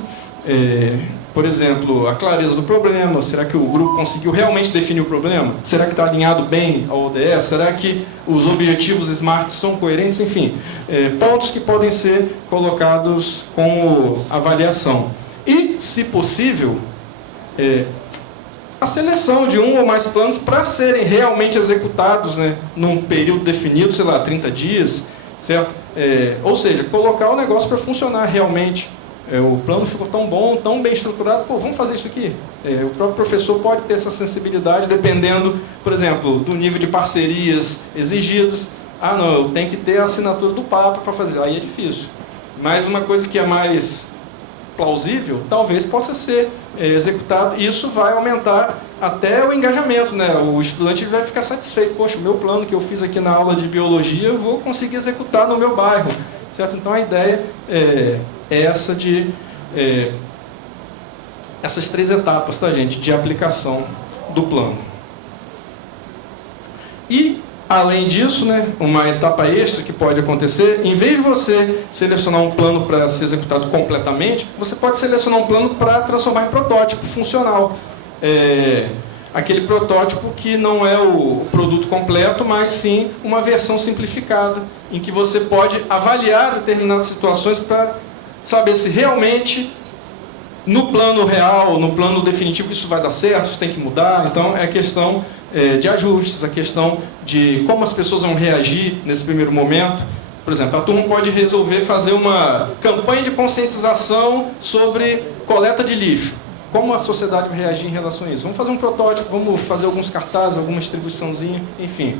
Por exemplo, a clareza do problema, será que o grupo conseguiu realmente definir o problema? Será que está alinhado bem ao ODS? Será que os objetivos SMART são coerentes? Enfim, pontos que podem ser colocados como avaliação. E, se possível, a seleção de um ou mais planos para serem realmente executados, né, num período definido, sei lá, 30 dias, certo? Ou seja, colocar o negócio para funcionar realmente. O plano ficou tão bom, tão bem estruturado, pô, vamos fazer isso aqui. O próprio professor pode ter essa sensibilidade, dependendo, por exemplo, do nível de parcerias exigidas. Ah, não, eu tenho que ter a assinatura do Papa para fazer. Aí é difícil. Mas uma coisa que é mais plausível, talvez possa ser executado. E isso vai aumentar até o engajamento, né? O estudante vai ficar satisfeito. Poxa, o meu plano que eu fiz aqui na aula de biologia, eu vou conseguir executar no meu bairro. Certo? Então, a ideia é essa de essas 3 etapas, tá, gente, de aplicação do plano. E, além disso, né, uma etapa extra que pode acontecer, em vez de você selecionar um plano para ser executado completamente, você pode selecionar um plano para transformar em protótipo funcional. Aquele protótipo que não é o produto completo, mas sim uma versão simplificada, em que você pode avaliar determinadas situações para saber se realmente no plano real, no plano definitivo, isso vai dar certo, isso tem que mudar. Então, é a questão de ajustes, a questão de como as pessoas vão reagir nesse primeiro momento. Por exemplo, a turma pode resolver fazer uma campanha de conscientização sobre coleta de lixo. Como a sociedade vai reagir em relação a isso? Vamos fazer um protótipo, vamos fazer alguns cartazes, alguma distribuiçãozinha, enfim.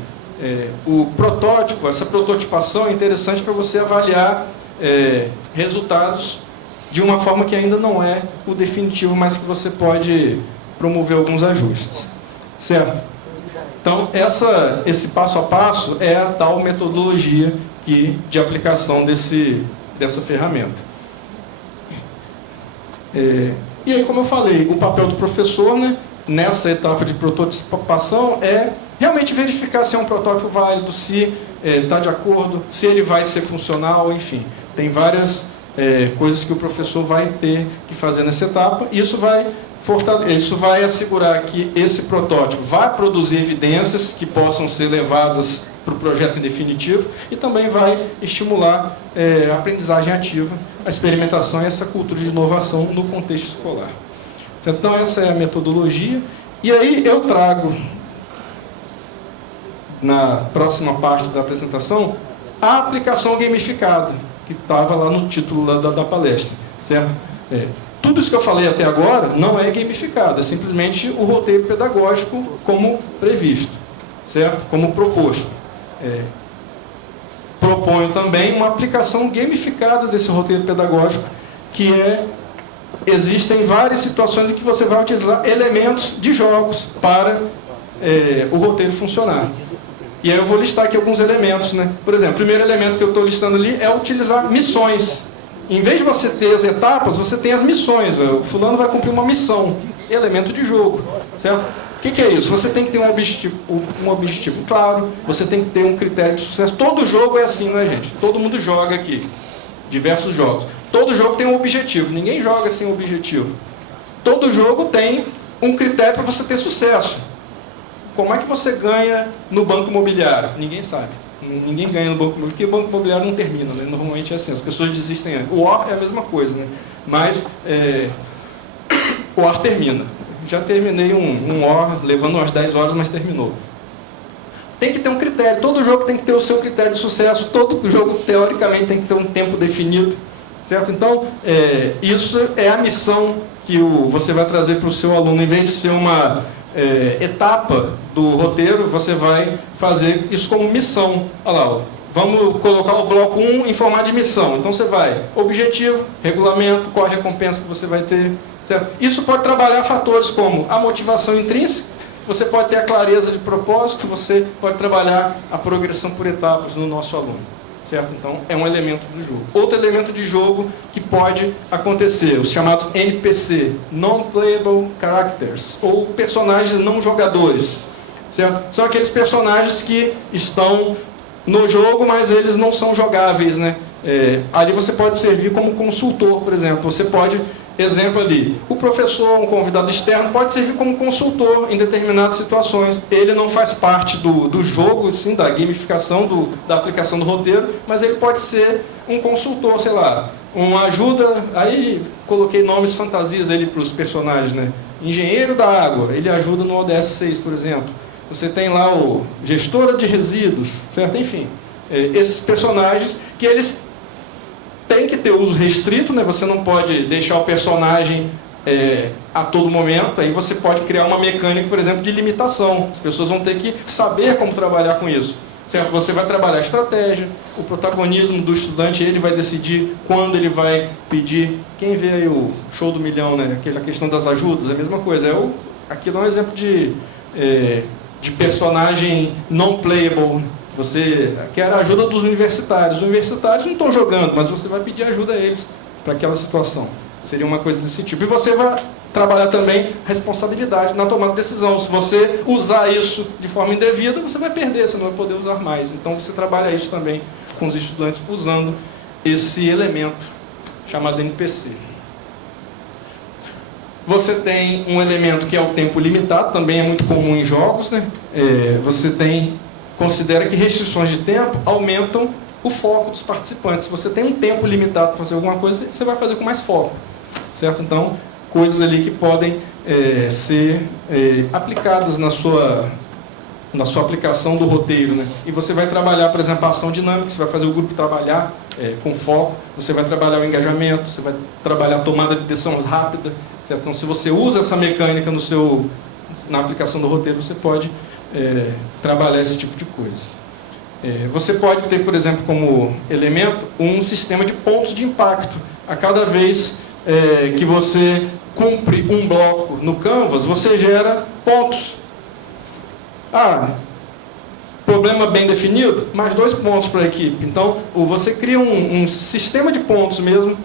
O protótipo, essa prototipação é interessante para você avaliar resultados de uma forma que ainda não é o definitivo, mas que você pode promover alguns ajustes. Certo? Então, esse passo a passo é a tal metodologia de aplicação dessa ferramenta. E aí, como eu falei, o papel do professor, né, nessa etapa de prototipação é realmente verificar se é um protótipo válido, se está de acordo, se ele vai ser funcional, enfim. Tem várias coisas que o professor vai ter que fazer nessa etapa, e isso vai assegurar que esse protótipo vai produzir evidências que possam ser levadas para o projeto em definitivo, e também vai estimular a aprendizagem ativa, a experimentação e essa cultura de inovação no contexto escolar. Então, essa é a metodologia. E aí eu trago, na próxima parte da apresentação, a aplicação gamificada, que estava lá no título da palestra. Certo? Tudo isso que eu falei até agora não é gamificado, é simplesmente o roteiro pedagógico como previsto, certo? Como proposto. Proponho também uma aplicação gamificada desse roteiro pedagógico, que existem várias situações em que você vai utilizar elementos de jogos para o roteiro funcionar. E aí eu vou listar aqui alguns elementos, né? Por exemplo, o primeiro elemento que eu estou listando ali é utilizar missões. Em vez de você ter as etapas, você tem as missões. O fulano vai cumprir uma missão, elemento de jogo, certo? O que é isso? Você tem que ter um objetivo claro, você tem que ter um critério de sucesso. Todo jogo é assim, né, gente? Todo mundo joga aqui, diversos jogos. Todo jogo tem um objetivo, ninguém joga sem objetivo. Todo jogo tem um critério para você ter sucesso. Como é que você ganha no banco imobiliário? Ninguém sabe. Ninguém ganha no banco imobiliário, porque o banco imobiliário não termina, né? Normalmente é assim, as pessoas desistem antes. O OR é a mesma coisa, né? Mas o OR termina. Já terminei um OR, levando umas 10 horas, mas terminou. Tem que ter um critério, todo jogo tem que ter o seu critério de sucesso, todo jogo, teoricamente, tem que ter um tempo definido. Certo? Então, isso é a missão que você vai trazer para o seu aluno, em vez de ser uma etapa do roteiro, você vai fazer isso como missão. Olha lá, ó. Vamos colocar o bloco 1 em formato de missão. Então você vai, objetivo, regulamento, qual a recompensa que você vai ter. Certo? Isso pode trabalhar fatores como a motivação intrínseca, você pode ter a clareza de propósito, você pode trabalhar a progressão por etapas no nosso aluno. Certo? Então, é um elemento do jogo. Outro elemento de jogo que pode acontecer, os chamados NPC, Non-Playable Characters, ou personagens não jogadores. Certo? São aqueles personagens que estão no jogo, mas eles não são jogáveis, né? Ali você pode servir como consultor, por exemplo. Você pode, exemplo ali, o professor, um convidado externo, pode servir como consultor em determinadas situações. Ele não faz parte do jogo, sim, da gamificação, da aplicação do roteiro, mas ele pode ser um consultor, sei lá, uma ajuda. Aí coloquei nomes fantasias ali para os personagens, né? Engenheiro da água, ele ajuda no ODS 6, por exemplo. Você tem lá o gestora de resíduos, certo? Enfim, esses personagens que eles têm que ter uso restrito, né? Você não pode deixar o personagem a todo momento. Aí você pode criar uma mecânica, por exemplo, de limitação. As pessoas vão ter que saber como trabalhar com isso. Certo? Você vai trabalhar a estratégia, o protagonismo do estudante, ele vai decidir quando ele vai pedir. Quem vê aí o show do milhão, né? Aquela questão das ajudas, é a mesma coisa. Aqui dá um exemplo de personagem non-playable. Você quer a ajuda dos universitários. Os universitários não estão jogando, mas você vai pedir ajuda a eles para aquela situação. Seria uma coisa desse tipo. E você vai trabalhar também responsabilidade na tomada de decisão. Se você usar isso de forma indevida, você vai perder, você não vai poder usar mais. Então você trabalha isso também com os estudantes usando esse elemento chamado NPC. Você tem um elemento que é o tempo limitado, também é muito comum em jogos, né? Você considera que restrições de tempo aumentam o foco dos participantes. Se você tem um tempo limitado para fazer alguma coisa, você vai fazer com mais foco. Certo? Então, coisas ali que podem ser aplicadas na sua aplicação do roteiro, né? E você vai trabalhar, por exemplo, a ação dinâmica, você vai fazer o grupo trabalhar com foco, você vai trabalhar o engajamento, você vai trabalhar a tomada de decisão rápida. Certo? Então, se você usa essa mecânica na aplicação do roteiro, você pode trabalhar esse tipo de coisa. Você pode ter, por exemplo, como elemento, um sistema de pontos de impacto. A cada vez que você cumpre um bloco no Canvas, você gera pontos. Problema bem definido, mais 2 pontos para a equipe. Então, você cria um sistema de pontos mesmo.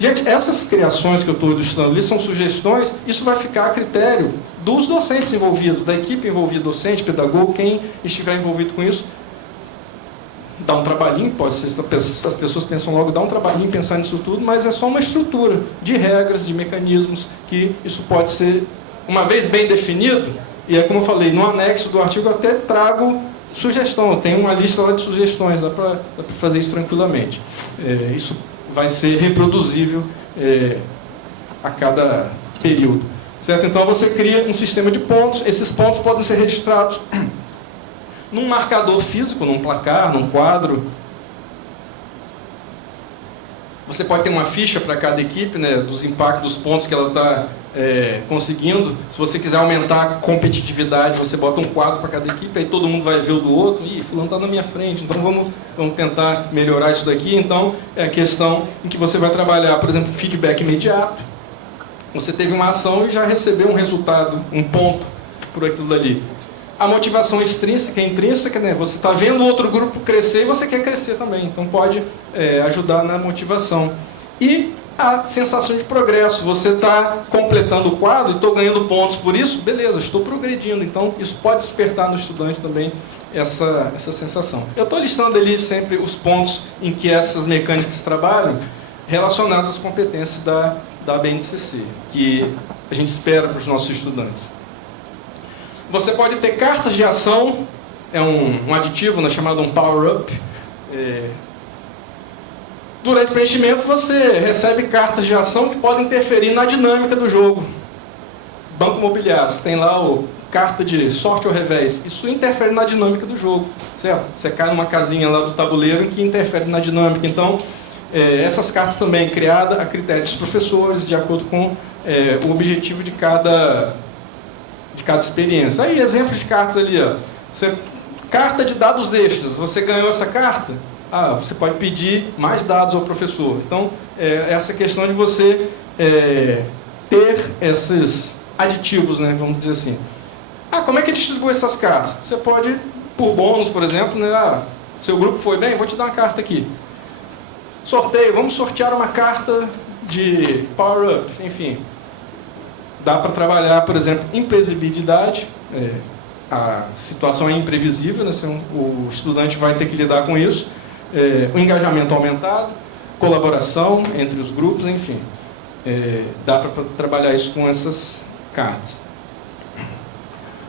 Gente, essas criações que eu estou ilustrando ali são sugestões, isso vai ficar a critério dos docentes envolvidos, da equipe envolvida, docente, pedagogo, quem estiver envolvido com isso. Dá um trabalhinho, pode ser, as pessoas pensam logo, dá um trabalhinho pensar nisso tudo, mas é só uma estrutura de regras, de mecanismos, que isso pode ser, uma vez bem definido, e é como eu falei, no anexo do artigo eu até trago sugestão, eu tenho uma lista lá de sugestões, dá para fazer isso tranquilamente. Isso vai ser reproduzível a cada período. Certo? Então você cria um sistema de pontos, esses pontos podem ser registrados num marcador físico, num placar, num quadro. Você pode ter uma ficha para cada equipe, né, dos impactos, dos pontos que ela está conseguindo. Se você quiser aumentar a competitividade, você bota um quadro para cada equipe, aí todo mundo vai ver o do outro. Ih, fulano está na minha frente, então vamos tentar melhorar isso daqui. Então, é a questão em que você vai trabalhar, por exemplo, feedback imediato. Você teve uma ação e já recebeu um resultado, um ponto por aquilo dali. A motivação extrínseca e intrínseca, né? Você está vendo outro grupo crescer e você quer crescer também. Então pode ajudar na motivação. E a sensação de progresso. Você está completando o quadro e estou ganhando pontos por isso? Beleza, estou progredindo. Então isso pode despertar no estudante também essa sensação. Eu estou listando ali sempre os pontos em que essas mecânicas trabalham relacionadas às competências da BNCC, que a gente espera para os nossos estudantes. Você pode ter cartas de ação, é um aditivo, né, chamado um power-up. Durante o preenchimento, você recebe cartas de ação que podem interferir na dinâmica do jogo. Banco Imobiliário, você tem lá carta de sorte ou revés. Isso interfere na dinâmica do jogo, certo? Você cai numa casinha lá do tabuleiro em que interfere na dinâmica. Então, essas cartas também criadas a critério dos professores, de acordo com o objetivo de cada de cada experiência. Aí, exemplos de cartas ali, ó. Carta de dados extras. Você ganhou essa carta? Você pode pedir mais dados ao professor. Então, essa questão de você ter esses aditivos, né, vamos dizer assim. Como é que distribui essas cartas? Você pode, por bônus, por exemplo, né, seu grupo foi bem, vou te dar uma carta aqui. Sorteio, vamos sortear uma carta de power-up, enfim. Dá para trabalhar, por exemplo, imprevisibilidade. A situação é imprevisível, né, o estudante vai ter que lidar com isso. O engajamento aumentado, colaboração entre os grupos, enfim. Dá para trabalhar isso com essas cartas.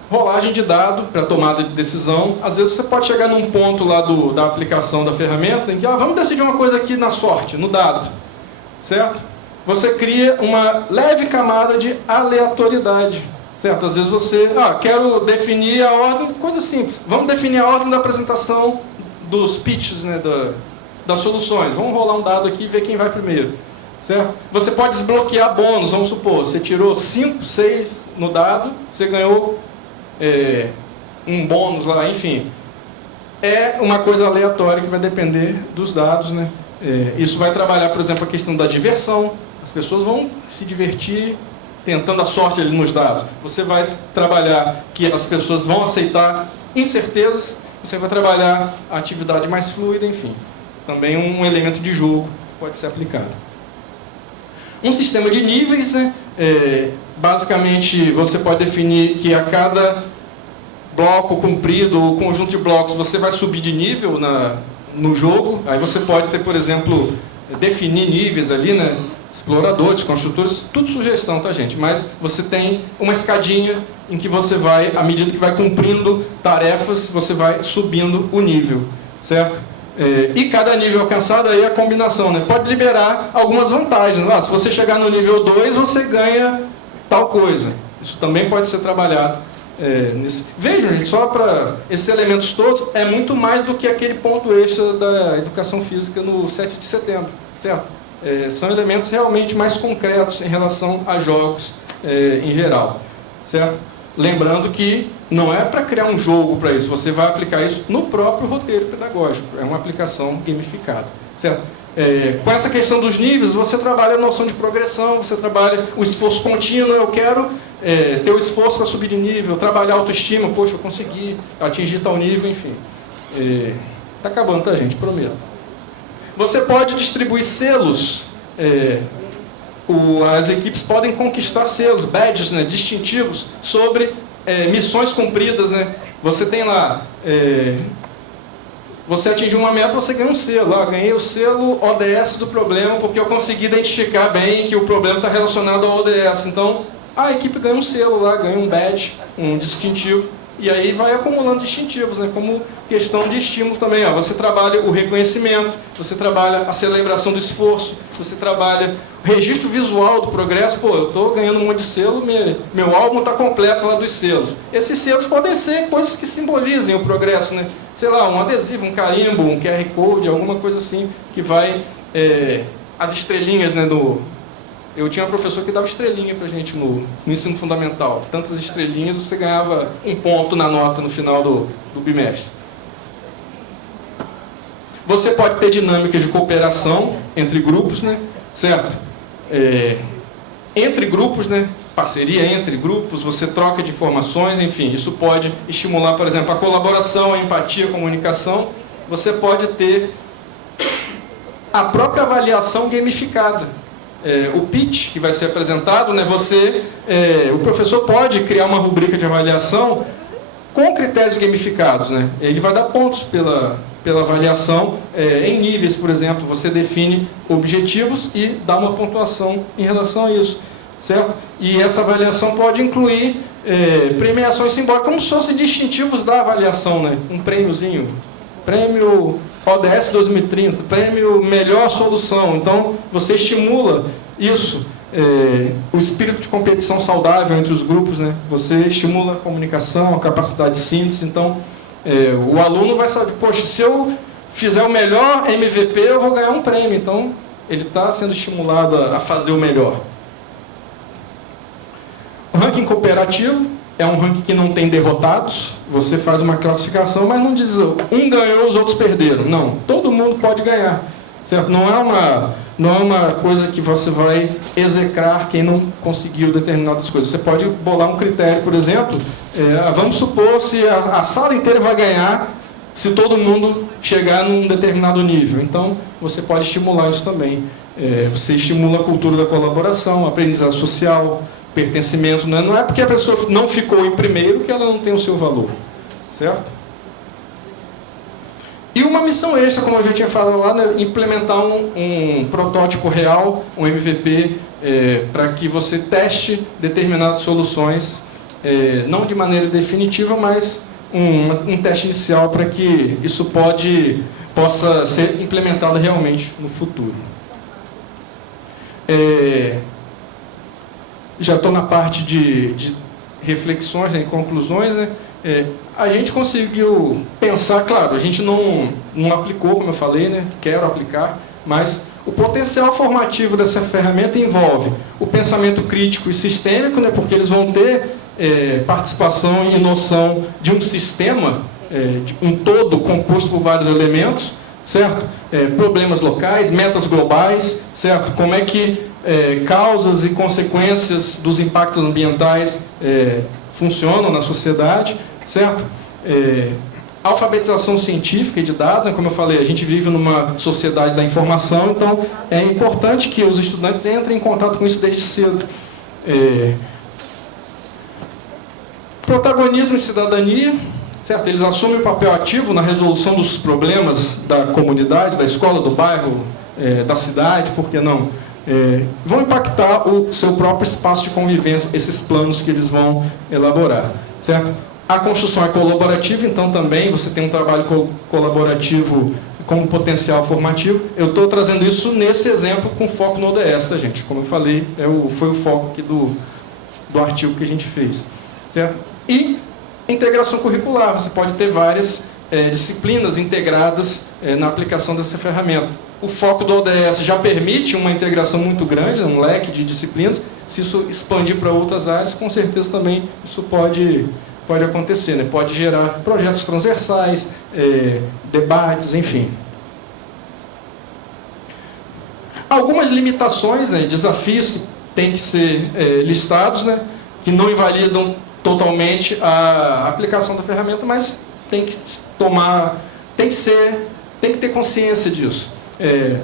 Rolagem de dado para tomada de decisão. Às vezes você pode chegar num ponto lá da aplicação da ferramenta em que vamos decidir uma coisa aqui na sorte, no dado. Certo? Você cria uma leve camada de aleatoriedade. Certo? Às vezes você, quero definir a ordem, coisa simples. Vamos definir a ordem da apresentação dos pitches, né, das soluções. Vamos rolar um dado aqui e ver quem vai primeiro. Certo? Você pode desbloquear bônus, vamos supor, você tirou 5, 6 no dado, você ganhou um bônus lá, enfim. É uma coisa aleatória que vai depender dos dados, né? Isso vai trabalhar, por exemplo, a questão da diversão. As pessoas vão se divertir tentando a sorte ali nos dados. Você vai trabalhar que as pessoas vão aceitar incertezas, você vai trabalhar a atividade mais fluida, enfim. Também um elemento de jogo pode ser aplicado. Um sistema de níveis, né? Basicamente, você pode definir que a cada bloco cumprido ou conjunto de blocos você vai subir de nível no jogo. Aí você pode ter, por exemplo, definir níveis ali, né? Exploradores, construtores, tudo sugestão, tá, gente? Mas você tem uma escadinha em que você vai, à medida que vai cumprindo tarefas, você vai subindo o nível, certo? E cada nível alcançado aí é a combinação, né? Pode liberar algumas vantagens. Se você chegar no nível 2, você ganha tal coisa. Isso também pode ser trabalhado. Vejam, gente, só para esses elementos todos, é muito mais do que aquele ponto extra da educação física no 7 de setembro, certo? São elementos realmente mais concretos em relação a jogos em geral, certo? Lembrando que não é para criar um jogo para isso, você vai aplicar isso no próprio roteiro pedagógico, é uma aplicação gamificada, certo? Com essa questão dos níveis, você trabalha a noção de progressão, você trabalha o esforço contínuo, eu quero ter o esforço para subir de nível, trabalhar a autoestima, poxa, eu consegui atingir tal nível, enfim. Está acabando, tá, gente? Prometo. Você pode distribuir selos, as equipes podem conquistar selos, badges, né, distintivos, sobre missões cumpridas, né? Você tem lá, você atingiu uma meta, você ganha um selo. Ganhei o selo ODS do problema, porque eu consegui identificar bem que o problema está relacionado ao ODS. Então, a equipe ganha um selo lá, ganha um badge, um distintivo, e aí vai acumulando distintivos, né? Como questão de estímulo também. Você trabalha o reconhecimento, você trabalha a celebração do esforço, você trabalha o registro visual do progresso. Pô, eu estou ganhando um monte de selo, meu álbum está completo lá dos selos. Esses selos podem ser coisas que simbolizem o progresso, né? Sei lá, um adesivo, um carimbo, um QR Code, alguma coisa assim, que vai... as estrelinhas, né, eu tinha um professor que dava estrelinha pra gente no ensino fundamental. Tantas estrelinhas, você ganhava um ponto na nota no final do bimestre. Você pode ter dinâmica de cooperação entre grupos, né? Certo? Entre grupos, né? Parceria entre grupos, você troca de informações, enfim, isso pode estimular, por exemplo, a colaboração, a empatia, a comunicação. Você pode ter a própria avaliação gamificada. O pitch que vai ser apresentado, né, o professor pode criar uma rubrica de avaliação com critérios gamificados, né? Ele vai dar pontos pela avaliação em níveis, por exemplo. Você define objetivos e dá uma pontuação em relação a isso, certo? E essa avaliação pode incluir premiações simbólicas, como se fossem distintivos da avaliação, né? Um prêmiozinho, prêmio ODS 2030, prêmio melhor solução. Então, você estimula isso, o espírito de competição saudável entre os grupos, né? Você estimula a comunicação, a capacidade de síntese. Então, o aluno vai saber, poxa, se eu fizer o melhor MVP, eu vou ganhar um prêmio. Então, ele está sendo estimulado a fazer o melhor. O ranking cooperativo, é um ranking que não tem derrotados. Você faz uma classificação, mas não diz um ganhou, os outros perderam. Não, todo mundo pode ganhar, certo? Não é uma coisa que você vai execrar quem não conseguiu determinadas coisas. Você pode bolar um critério, por exemplo, vamos supor se a sala inteira vai ganhar se todo mundo chegar num determinado nível. Então, você pode estimular isso também. Você estimula a cultura da colaboração, aprendizagem social, pertencimento. Não é porque a pessoa não ficou em primeiro que ela não tem o seu valor, certo? E uma missão extra, como eu já tinha falado lá, né, implementar um protótipo real, um MVP, para que você teste determinadas soluções, não de maneira definitiva, mas um teste inicial para que isso possa ser implementado realmente no futuro. Já estou na parte de reflexões, e conclusões, né? A gente conseguiu pensar, claro, a gente não aplicou, como eu falei, né? Quero aplicar, mas o potencial formativo dessa ferramenta envolve o pensamento crítico e sistêmico, né? Porque eles vão ter participação e noção de um sistema, de um todo composto por vários elementos, certo? Problemas locais, metas globais, certo? Como é que causas e consequências dos impactos ambientais funcionam na sociedade, certo? Alfabetização científica e de dados, né? Como eu falei, a gente vive numa sociedade da informação, então é importante que os estudantes entrem em contato com isso desde cedo. Protagonismo e cidadania, certo? Eles assumem o papel ativo na resolução dos problemas da comunidade, da escola, do bairro, da cidade, por que não? Vão impactar o seu próprio espaço de convivência, esses planos que eles vão elaborar, certo? A construção é colaborativa, então também você tem um trabalho colaborativo com potencial formativo. Eu estou trazendo isso nesse exemplo com foco no ODS, tá, gente? Como eu falei, foi o foco aqui do artigo que a gente fez, certo? E integração curricular, você pode ter várias disciplinas integradas na aplicação dessa ferramenta. O foco do ODS já permite uma integração muito grande, um leque de disciplinas. Se isso expandir para outras áreas, com certeza também isso pode acontecer, né? Pode gerar projetos transversais, debates, enfim. Algumas limitações, né, desafios que têm que ser listados, né, que não invalidam totalmente a aplicação da ferramenta, mas tem que ter consciência disso.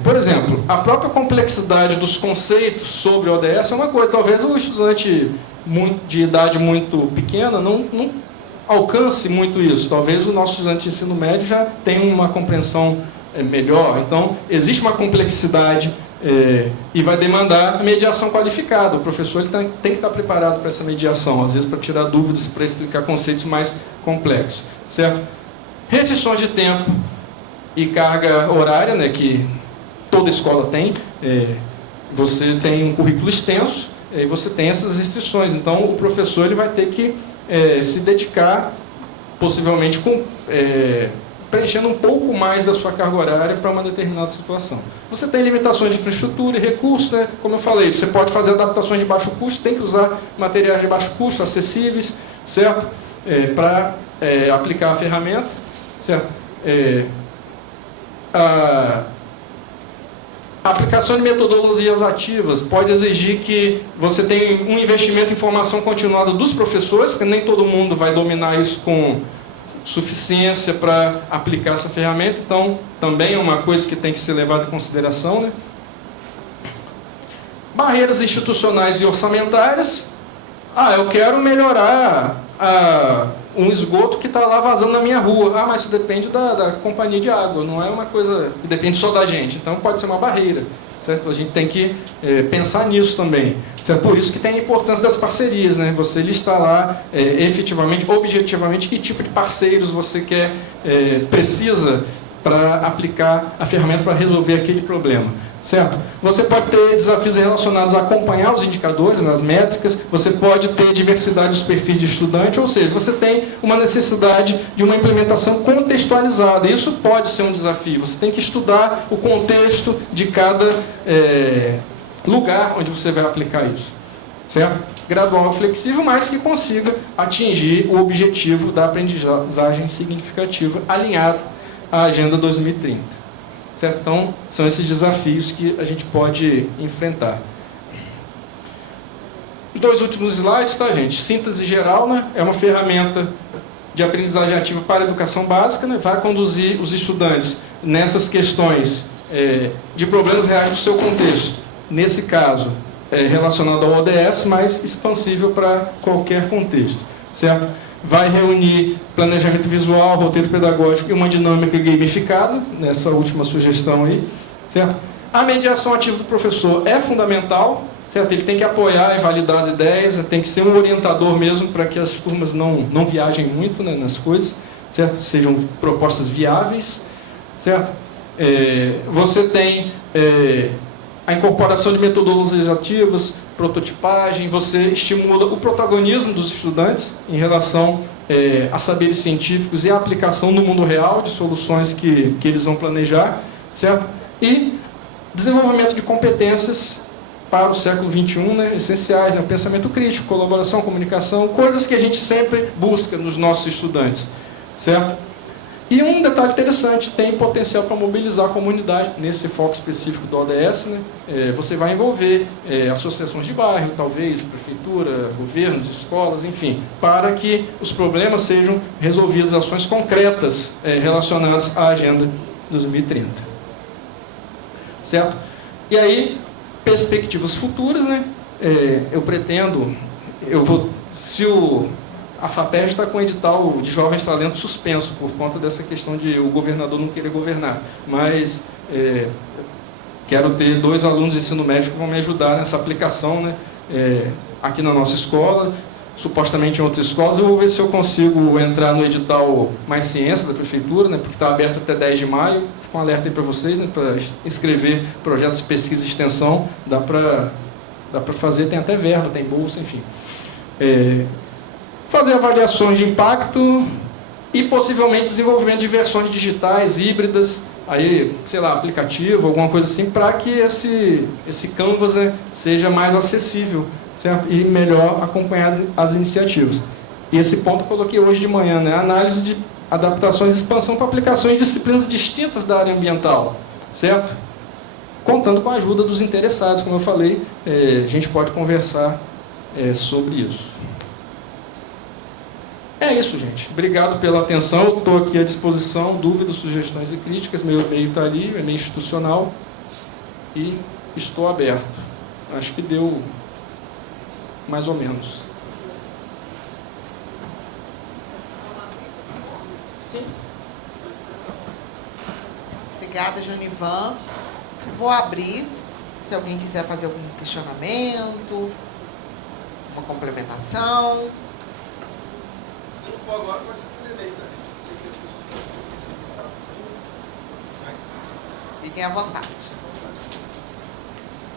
Por exemplo, a própria complexidade dos conceitos sobre ODS é uma coisa. Talvez o estudante de idade muito pequena não alcance muito isso. Talvez o nosso estudante de ensino médio já tenha uma compreensão melhor. Então, existe uma complexidade e vai demandar mediação qualificada. O professor ele tem que estar preparado para essa mediação, às vezes para tirar dúvidas, para explicar conceitos mais complexos, certo? Restrições de tempo e carga horária, né, que toda escola tem. Você tem um currículo extenso e você tem essas restrições. Então, o professor ele vai ter que se dedicar, possivelmente, preenchendo um pouco mais da sua carga horária para uma determinada situação. Você tem limitações de infraestrutura e recursos, né? Como eu falei, você pode fazer adaptações de baixo custo, tem que usar materiais de baixo custo, acessíveis, certo? Para aplicar a ferramenta, certo? A aplicação de metodologias ativas pode exigir que você tenha um investimento em formação continuada dos professores, porque nem todo mundo vai dominar isso com suficiência para aplicar essa ferramenta, então também é uma coisa que tem que ser levada em consideração, né? Barreiras institucionais e orçamentárias. Eu quero melhorar um esgoto que está lá vazando na minha rua. Mas isso depende da companhia de água, não é uma coisa que depende só da gente. Então pode ser uma barreira, certo? A gente tem que pensar nisso também, certo? Por isso que tem a importância das parcerias, né? Você listar lá efetivamente, objetivamente, que tipo de parceiros você precisa para aplicar a ferramenta para resolver aquele problema. Certo? Você pode ter desafios relacionados a acompanhar os indicadores, nas métricas, você pode ter diversidade dos perfis de estudante, ou seja, você tem uma necessidade de uma implementação contextualizada. Isso pode ser um desafio, você tem que estudar o contexto de cada lugar onde você vai aplicar isso. Certo? gradual e flexível, mas que consiga atingir o objetivo da aprendizagem significativa alinhado à Agenda 2030. Certo? Então, são esses desafios que a gente pode enfrentar. Os 2 últimos slides, tá, gente? Síntese geral, né? É uma ferramenta de aprendizagem ativa para a educação básica, né? Vai conduzir os estudantes nessas questões de problemas reais do seu contexto. Nesse caso, relacionado ao ODS, mas expansível para qualquer contexto, certo? Vai reunir planejamento visual, roteiro pedagógico e uma dinâmica gamificada, nessa última sugestão aí, certo? A mediação ativa do professor é fundamental, certo? Ele tem que apoiar e validar as ideias, tem que ser um orientador mesmo para que as turmas não viajem muito, né, nas coisas, certo? Sejam propostas viáveis, certo? Você tem a incorporação de metodologias ativas, prototipagem, você estimula o protagonismo dos estudantes em relação a saberes científicos e a aplicação no mundo real de soluções que eles vão planejar, certo? E desenvolvimento de competências para o século XXI, né, essenciais, né, pensamento crítico, colaboração, comunicação, coisas que a gente sempre busca nos nossos estudantes, certo? E um detalhe interessante, tem potencial para mobilizar a comunidade, nesse foco específico do ODS, né? Você vai envolver associações de bairro, talvez, prefeitura, governos, escolas, enfim, para que os problemas sejam resolvidos, ações concretas relacionadas à Agenda 2030. Certo? E aí, perspectivas futuras, né? A FAPERJ está com o edital de Jovens Talentos suspenso, por conta dessa questão de o governador não querer governar. Mas quero ter 2 alunos de ensino médio que vão me ajudar nessa aplicação, né? Aqui na nossa escola, supostamente em outras escolas. Eu vou ver se eu consigo entrar no edital Mais Ciência da Prefeitura, né? Porque está aberto até 10 de maio. Fica um alerta aí para vocês, né? Para inscrever projetos de pesquisa e extensão. Dá para fazer, tem até verba, tem bolsa, enfim. Fazer avaliações de impacto e possivelmente desenvolvimento de versões digitais, híbridas, aí, sei lá, aplicativo, alguma coisa assim, para que esse Canvas, né, seja mais acessível, certo? E melhor acompanhar as iniciativas. E esse ponto eu coloquei hoje de manhã, né? Análise de adaptações e expansão para aplicações de disciplinas distintas da área ambiental, certo? Contando com a ajuda dos interessados, como eu falei, a gente pode conversar sobre isso. É isso, gente. Obrigado pela atenção. Eu estou aqui à disposição. Dúvidas, sugestões e críticas. Meu e-mail está ali, e-mail institucional. E estou aberto. Acho que deu mais ou menos. Obrigada, Jonivan. Vou abrir, se alguém quiser fazer algum questionamento, uma complementação. Se não for agora, pode ser por e-mail também. Fiquem à vontade.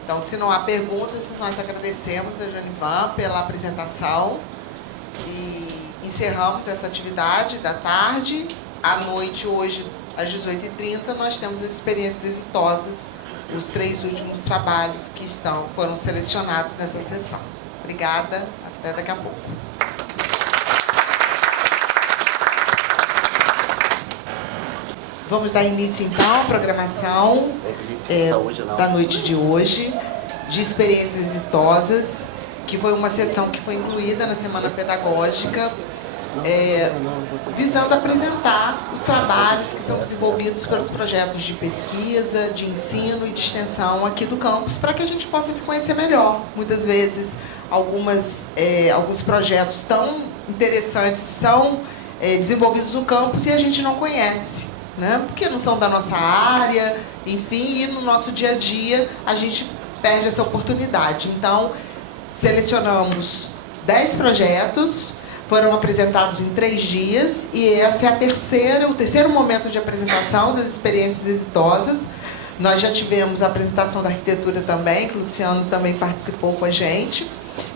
Então, se não há perguntas, nós agradecemos a Jonivan pela apresentação e encerramos essa atividade da tarde. À noite, hoje, às 18h30, nós temos as experiências exitosas, os 3 últimos trabalhos que foram selecionados nessa sessão. Obrigada, até daqui a pouco. Vamos dar início, então, à programação da noite de hoje, de experiências exitosas, que foi uma sessão que foi incluída na Semana Pedagógica, visando apresentar os trabalhos que são desenvolvidos pelos projetos de pesquisa, de ensino e de extensão aqui do campus, para que a gente possa se conhecer melhor. Muitas vezes, alguns projetos tão interessantes são desenvolvidos no campus e a gente não conhece, né? Porque não são da nossa área, enfim, e no nosso dia a dia a gente perde essa oportunidade. Então, selecionamos 10 projetos, foram apresentados em 3 dias, e esse é o terceiro momento de apresentação das experiências exitosas. Nós já tivemos a apresentação da arquitetura também, que o Luciano também participou com a gente,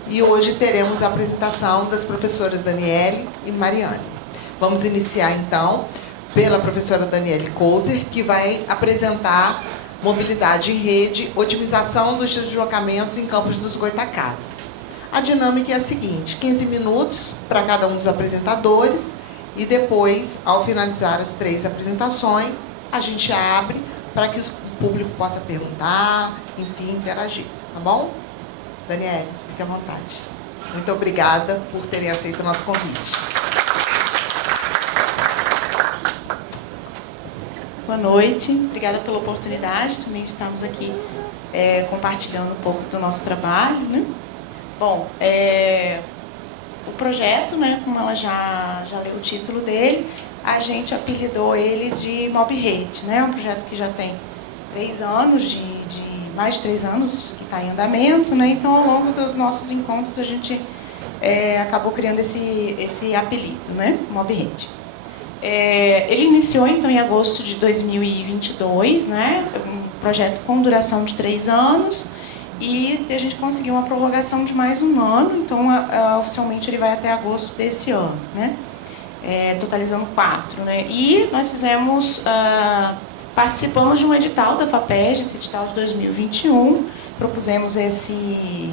e hoje teremos a apresentação das professoras Daniele e Mariane. Vamos iniciar, então, pela professora Daniele Couser, que vai apresentar mobilidade em rede, otimização dos deslocamentos em Campos dos Goitacazes. A dinâmica é a seguinte: 15 minutos para cada um dos apresentadores e depois, ao finalizar as 3 apresentações, a gente abre para que o público possa perguntar, enfim, interagir. Tá bom? Daniele, fique à vontade. Muito obrigada por terem aceito o nosso convite. Boa noite, obrigada pela oportunidade também de estarmos aqui compartilhando um pouco do nosso trabalho, né? Bom, o projeto, né, como ela já leu o título dele, a gente apelidou ele de Mob Hate, né? Um projeto que já tem 3 anos, mais de 3 anos que está em andamento, né? Então, ao longo dos nossos encontros, a gente acabou criando esse apelido, né? Mob Hate. Ele iniciou, então, em agosto de 2022, né? Um projeto com duração de 3 anos, e a gente conseguiu uma prorrogação de mais 1 ano, então, oficialmente, ele vai até agosto desse ano, né? Totalizando 4, né? E nós participamos de um edital da FAPESD, esse edital de 2021, propusemos esse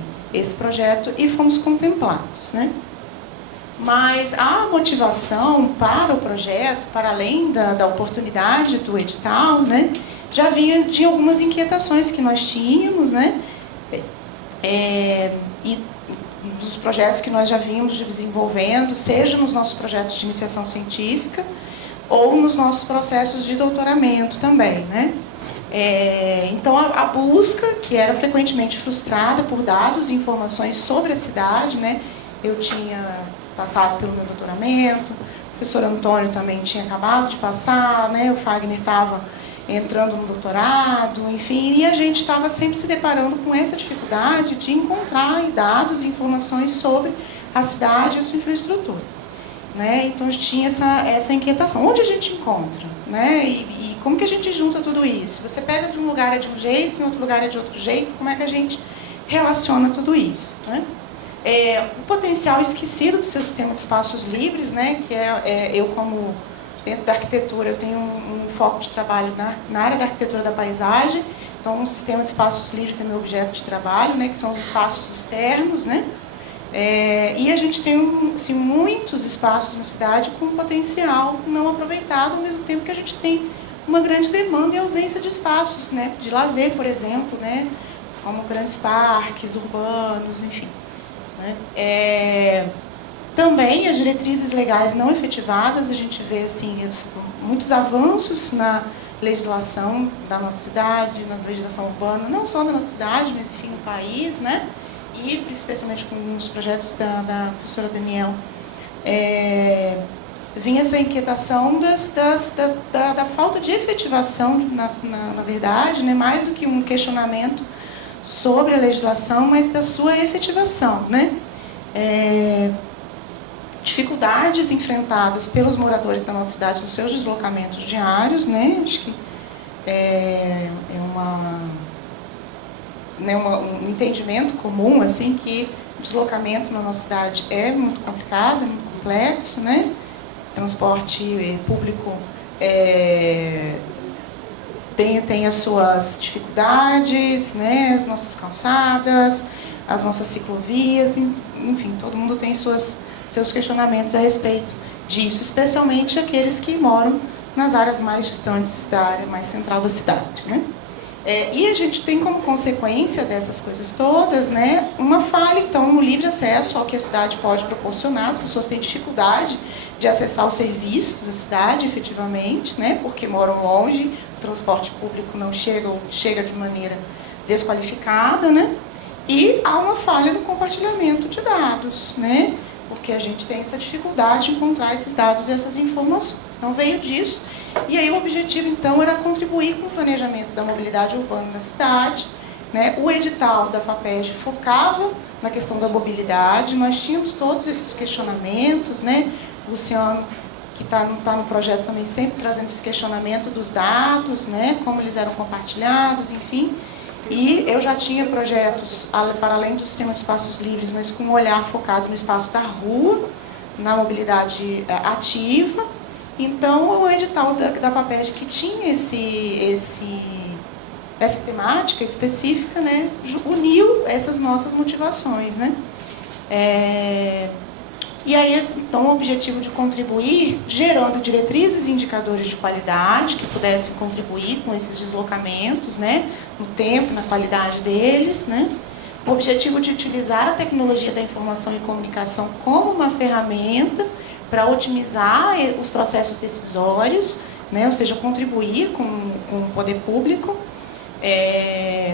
projeto e fomos contemplados, né? Mas a motivação para o projeto, para além da oportunidade do edital, né, já vinha de algumas inquietações que nós tínhamos, né, e dos projetos que nós já vínhamos desenvolvendo, seja nos nossos projetos de iniciação científica ou nos nossos processos de doutoramento também, né. Então, a busca, que era frequentemente frustrada por dados e informações sobre a cidade, né, eu tinha passado pelo meu doutoramento, o professor Antônio também tinha acabado de passar, né, o Fagner estava entrando no doutorado, enfim, e a gente estava sempre se deparando com essa dificuldade de encontrar dados e informações sobre a cidade e a sua infraestrutura, né? Então, a gente tinha essa inquietação. Onde a gente encontra, né? E como que a gente junta tudo isso? Você pega de um lugar é de um jeito, em outro lugar é de outro jeito, como é que a gente relaciona tudo isso, né? O potencial esquecido do seu sistema de espaços livres, né, que eu, como dentro da arquitetura, eu tenho um foco de trabalho na área da arquitetura da paisagem, então o sistema de espaços livres é meu objeto de trabalho, né, que são os espaços externos, né, e a gente tem assim, muitos espaços na cidade com potencial não aproveitado, ao mesmo tempo que a gente tem uma grande demanda e ausência de espaços, né, de lazer, por exemplo, né, como grandes parques urbanos, enfim. Também as diretrizes legais não efetivadas, a gente vê assim, muitos avanços na legislação da nossa cidade, na legislação urbana, não só da nossa cidade, mas enfim, no país, né? E especialmente com os projetos da professora Daniel, vinha essa inquietação da falta de efetivação, na verdade, né? Mais do que um questionamento sobre a legislação, mas da sua efetivação, né? Dificuldades enfrentadas pelos moradores da nossa cidade nos seus deslocamentos diários, né? Acho que um entendimento comum, assim, que o deslocamento na nossa cidade é muito complicado, é muito complexo, né? Transporte público tem as suas dificuldades, né? As nossas calçadas, as nossas ciclovias, enfim, todo mundo tem seus questionamentos a respeito disso, especialmente aqueles que moram nas áreas mais distantes da área mais central da cidade, né? E a gente tem como consequência dessas coisas todas, né, uma falha, então, no livre acesso ao que a cidade pode proporcionar. As pessoas têm dificuldade de acessar os serviços da cidade, efetivamente, né, porque moram longe, o transporte público não chega ou chega de maneira desqualificada, né, e há uma falha no compartilhamento de dados, né, porque a gente tem essa dificuldade de encontrar esses dados e essas informações. Então, veio disso. E aí o objetivo, então, era contribuir com o planejamento da mobilidade urbana da cidade, né? O edital da FAPESD focava na questão da mobilidade, nós tínhamos todos esses questionamentos, né? O Luciano, que está no projeto também, sempre trazendo esse questionamento dos dados, né? Como eles eram compartilhados, enfim. E eu já tinha projetos, para além do sistema de espaços livres, mas com um olhar focado no espaço da rua, na mobilidade ativa. Então, o edital da FAPESD, que tinha essa temática específica, né, uniu essas nossas motivações, né? E aí, então, o objetivo de contribuir, gerando diretrizes e indicadores de qualidade que pudessem contribuir com esses deslocamentos, né, no tempo, na qualidade deles, né. O objetivo de utilizar a tecnologia da informação e comunicação como uma ferramenta para otimizar os processos decisórios, né, ou seja, contribuir com o poder público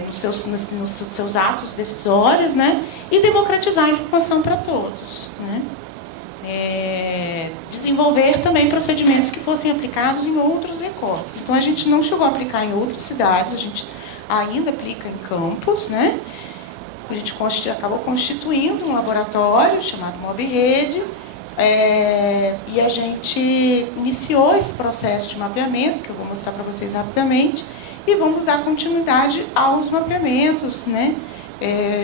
nos seus atos decisórios, né, e democratizar a informação para todos, né. Desenvolver também procedimentos que fossem aplicados em outros recortes. Então, a gente não chegou a aplicar em outras cidades, a gente ainda aplica em Campos, né. A gente acabou constituindo um laboratório chamado MobRede, e a gente iniciou esse processo de mapeamento, que eu vou mostrar para vocês rapidamente, e vamos dar continuidade aos mapeamentos, né,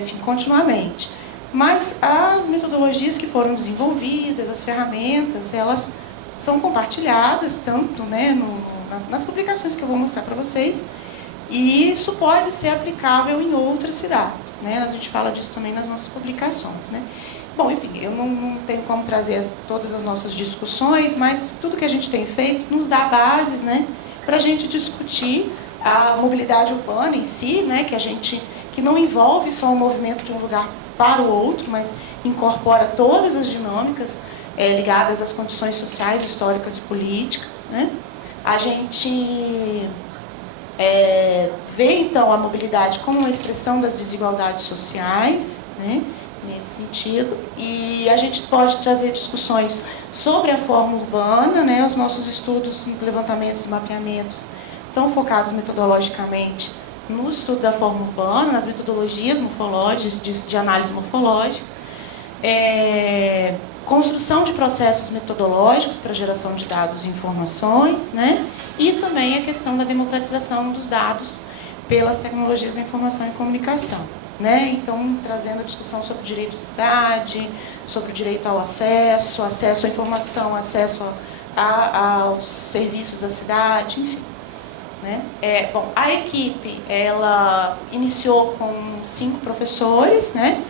enfim, continuamente. Mas as metodologias que foram desenvolvidas, as ferramentas, elas são compartilhadas, tanto, né, nas publicações que eu vou mostrar para vocês, e isso pode ser aplicável em outras cidades, né? A gente fala disso também nas nossas publicações, né? Bom, enfim, eu não tenho como trazer todas as nossas discussões, mas tudo que a gente tem feito nos dá bases, né, para a gente discutir a mobilidade urbana em si, né, que não envolve só o movimento de um lugar para o outro, mas incorpora todas as dinâmicas ligadas às condições sociais, históricas e políticas, né? A gente vê, então, a mobilidade como uma expressão das desigualdades sociais, né, nesse sentido, e a gente pode trazer discussões sobre a forma urbana, né, os nossos estudos, levantamentos e mapeamentos são focados metodologicamente no estudo da forma urbana, nas metodologias morfológicas, de análise morfológica, construção de processos metodológicos para geração de dados e informações, né? E também a questão da democratização dos dados pelas tecnologias da informação e comunicação, né? Então, trazendo a discussão sobre o direito à cidade, sobre o direito ao acesso à informação, acesso aos serviços da cidade, enfim. Né? Bom, a equipe, ela iniciou com 5 professores, né?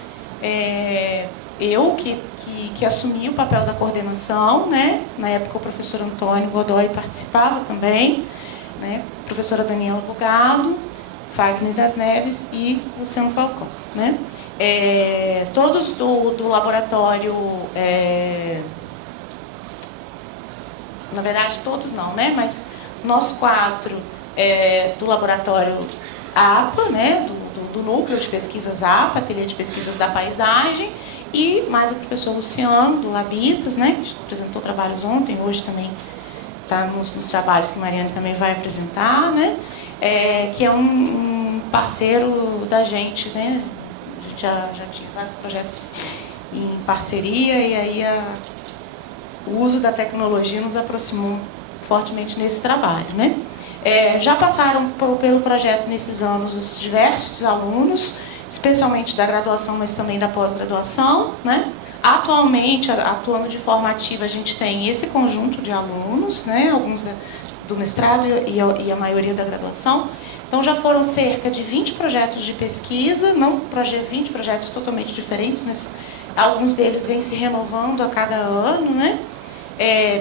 Eu que assumi o papel da coordenação, né? Na época o professor Antônio Godoy participava também, né? A professora Daniela Bugado, Fagner das Neves e Luciano Falcão, né? Todos do laboratório, na verdade todos não, né? Mas nós 4 do laboratório APA, né? Do núcleo de pesquisas APA, ateliê de pesquisas da paisagem, e mais o professor Luciano, do Labitas, né, que apresentou trabalhos ontem, hoje também está nos trabalhos que a Mariana também vai apresentar, né, que é um parceiro da gente, né, a gente já tinha vários projetos em parceria, e aí o uso da tecnologia nos aproximou fortemente nesse trabalho, né. Já passaram pelo projeto nesses anos os diversos alunos, especialmente da graduação, mas também da pós-graduação, né? Atualmente, atuando de forma ativa, a gente tem esse conjunto de alunos, né? Alguns do mestrado e a maioria da graduação. Então, já foram cerca de 20 projetos de pesquisa, não 20 projetos totalmente diferentes, mas alguns deles vêm se renovando a cada ano, né?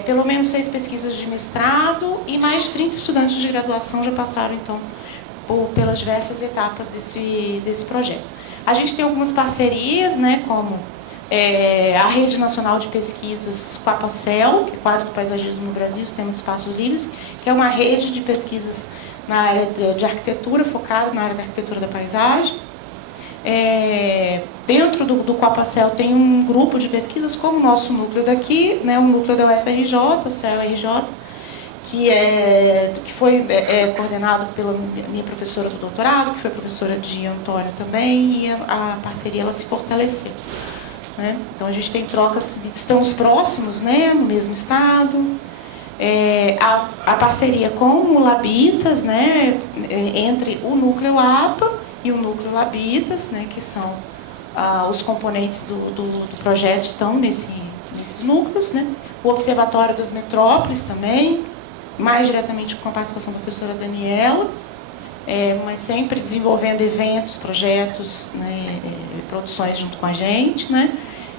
Pelo menos 6 pesquisas de mestrado e mais de 30 estudantes de graduação já passaram, então, pelas diversas etapas desse projeto. A gente tem algumas parcerias, né, como a Rede Nacional de Pesquisas Quapacel, que é o Quadro do Paisagismo no Brasil, Sistema de Espaços Livres, que é uma rede de pesquisas na área de arquitetura, focada na área da arquitetura da paisagem. Dentro do Quapacel tem um grupo de pesquisas, como o nosso núcleo daqui, né, o núcleo da UFRJ, o CELRJ, que foi coordenado pela minha professora do doutorado, que foi professora de Antônio também, e a parceria ela se fortaleceu, né? Então a gente tem trocas, estamos próximos, né, no mesmo estado. A parceria com o Labitas, né, entre o núcleo APA e o núcleo Labitas, né, que são os componentes do projeto estão nesses núcleos, né? O Observatório das Metrópoles também, mais diretamente com a participação da professora Daniela, mas sempre desenvolvendo eventos, projetos, né, produções junto com a gente, né?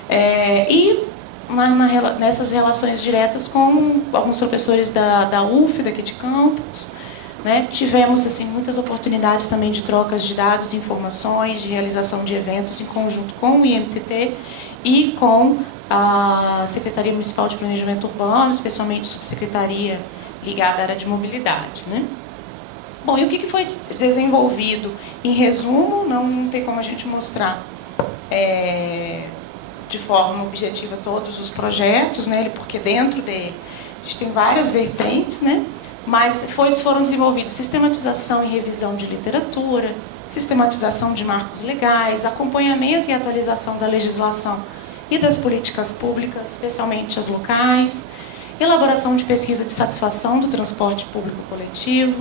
E nessas relações diretas com alguns professores da UF, daqui de Campos, né? Tivemos assim, muitas oportunidades também de trocas de dados e informações, de realização de eventos em conjunto com o IMTT e com a Secretaria Municipal de Planejamento Urbano, especialmente a subsecretaria ligada à área de mobilidade, né? Bom, e o que foi desenvolvido? Em resumo, não tem como a gente mostrar de forma objetiva todos os projetos, né? Porque dentro dele a gente tem várias vertentes, né? Mas foram desenvolvidos sistematização e revisão de literatura, sistematização de marcos legais, acompanhamento e atualização da legislação e das políticas públicas, especialmente as locais, elaboração de pesquisa de satisfação do transporte público coletivo,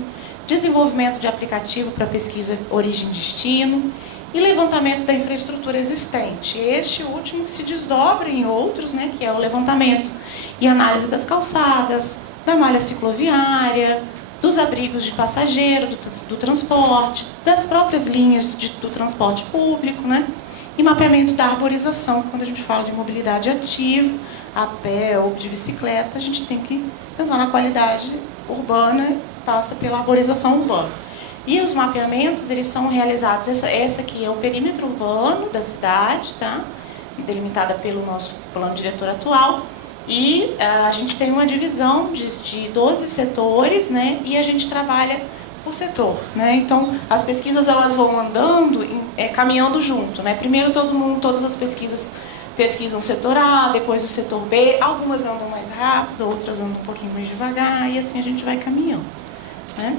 desenvolvimento de aplicativo para pesquisa origem-destino e levantamento da infraestrutura existente. Este último que se desdobra em outros, né, que é o levantamento e análise das calçadas, da malha cicloviária, dos abrigos de passageiro, do transporte, das próprias linhas do transporte público, né? E mapeamento da arborização. Quando a gente fala de mobilidade ativa, a pé ou de bicicleta, a gente tem que pensar na qualidade urbana, passa pela arborização urbana. E os mapeamentos, eles são realizados, essa aqui é o perímetro urbano da cidade, tá? Delimitada pelo nosso plano diretor atual. E a gente tem uma divisão de 12 setores, né? E a gente trabalha por setor, né? Então, as pesquisas elas vão andando, caminhando junto, né? Primeiro todas as pesquisas pesquisam o setor A, depois o setor B, algumas andam mais rápido, outras andam um pouquinho mais devagar, e assim a gente vai caminhando, né?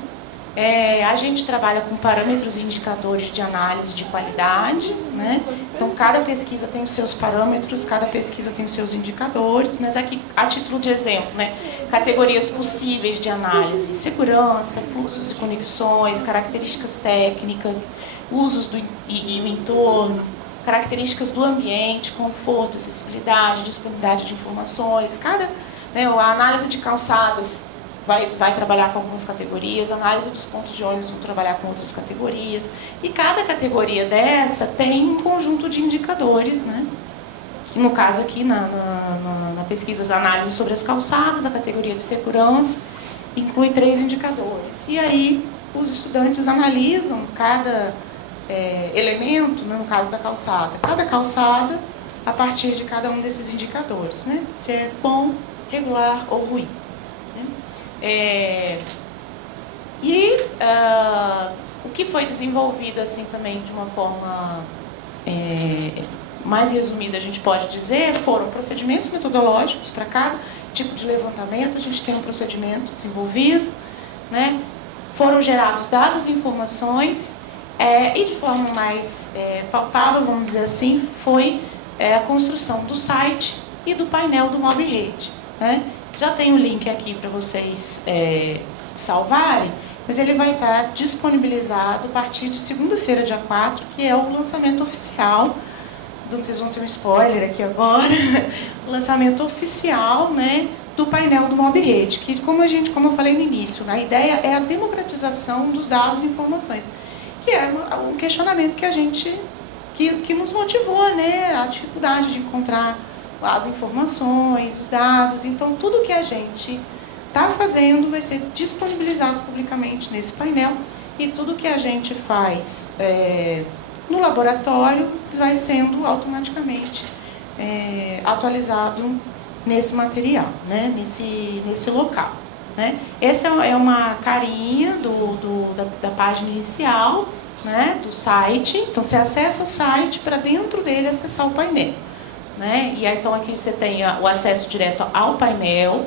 A gente trabalha com parâmetros e indicadores de análise de qualidade, né? Então, cada pesquisa tem os seus parâmetros, cada pesquisa tem os seus indicadores, mas aqui, a título de exemplo, né? Categorias possíveis de análise: segurança, fluxos e conexões, características técnicas, usos e o entorno, características do ambiente, conforto, acessibilidade, disponibilidade de informações. A análise de calçadas vai trabalhar com algumas categorias, a análise dos pontos de ônibus vão trabalhar com outras categorias, e cada categoria dessa tem um conjunto de indicadores, né? Que no caso aqui, na pesquisa de análise sobre as calçadas, a categoria de segurança inclui 3 indicadores. E aí os estudantes analisam cada elemento, né, no caso da calçada, cada calçada a partir de cada um desses indicadores, né? Se é bom, regular ou ruim. O que foi desenvolvido assim também de uma forma mais resumida, a gente pode dizer, foram procedimentos metodológicos para cada tipo de levantamento. A gente tem um procedimento desenvolvido, né? Foram gerados dados e informações, e de forma mais palpável, vamos dizer assim, foi a construção do site e do painel do MobRede, né? Já tem o link aqui para vocês salvarem, mas ele vai estar disponibilizado a partir de segunda-feira, dia 4, que é o lançamento oficial. Vocês vão ter um spoiler aqui agora. O lançamento oficial, né, do painel do MobRede, que como eu falei no início, a ideia é a democratização dos dados e informações, que é um questionamento que nos motivou, né, a dificuldade de encontrar as informações, os dados. Então, tudo que a gente está fazendo vai ser disponibilizado publicamente nesse painel, e tudo que a gente faz no laboratório vai sendo automaticamente atualizado nesse material, né? nesse local, né? Essa é uma carinha da página inicial, né? Do site. Então, você acessa o site para dentro dele acessar o painel, né? E aí, então aqui você tem o acesso direto ao painel,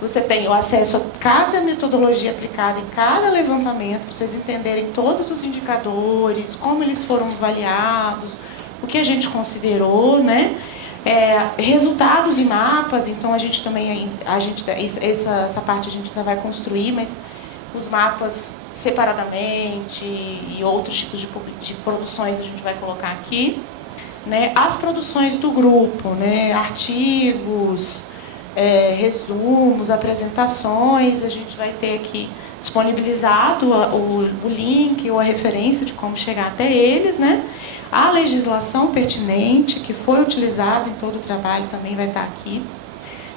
você tem o acesso a cada metodologia aplicada em cada levantamento, para vocês entenderem todos os indicadores, como eles foram avaliados, o que a gente considerou, né? Resultados e mapas. Então a gente também, essa parte a gente ainda vai construir, mas os mapas separadamente e outros tipos de produções a gente vai colocar aqui. Né, as produções do grupo, né, artigos, resumos, apresentações, a gente vai ter aqui disponibilizado o link ou a referência de como chegar até eles, né? A legislação pertinente, que foi utilizada em todo o trabalho, também vai estar aqui.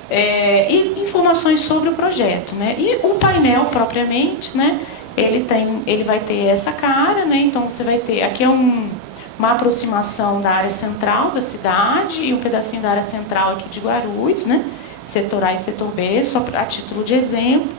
E informações sobre o projeto, né? E o painel propriamente, né? Ele vai ter essa cara, né? Então você vai ter, aqui é uma aproximação da área central da cidade e um pedacinho da área central aqui de Guarulhos, né? Setor A e setor B, só a título de exemplo,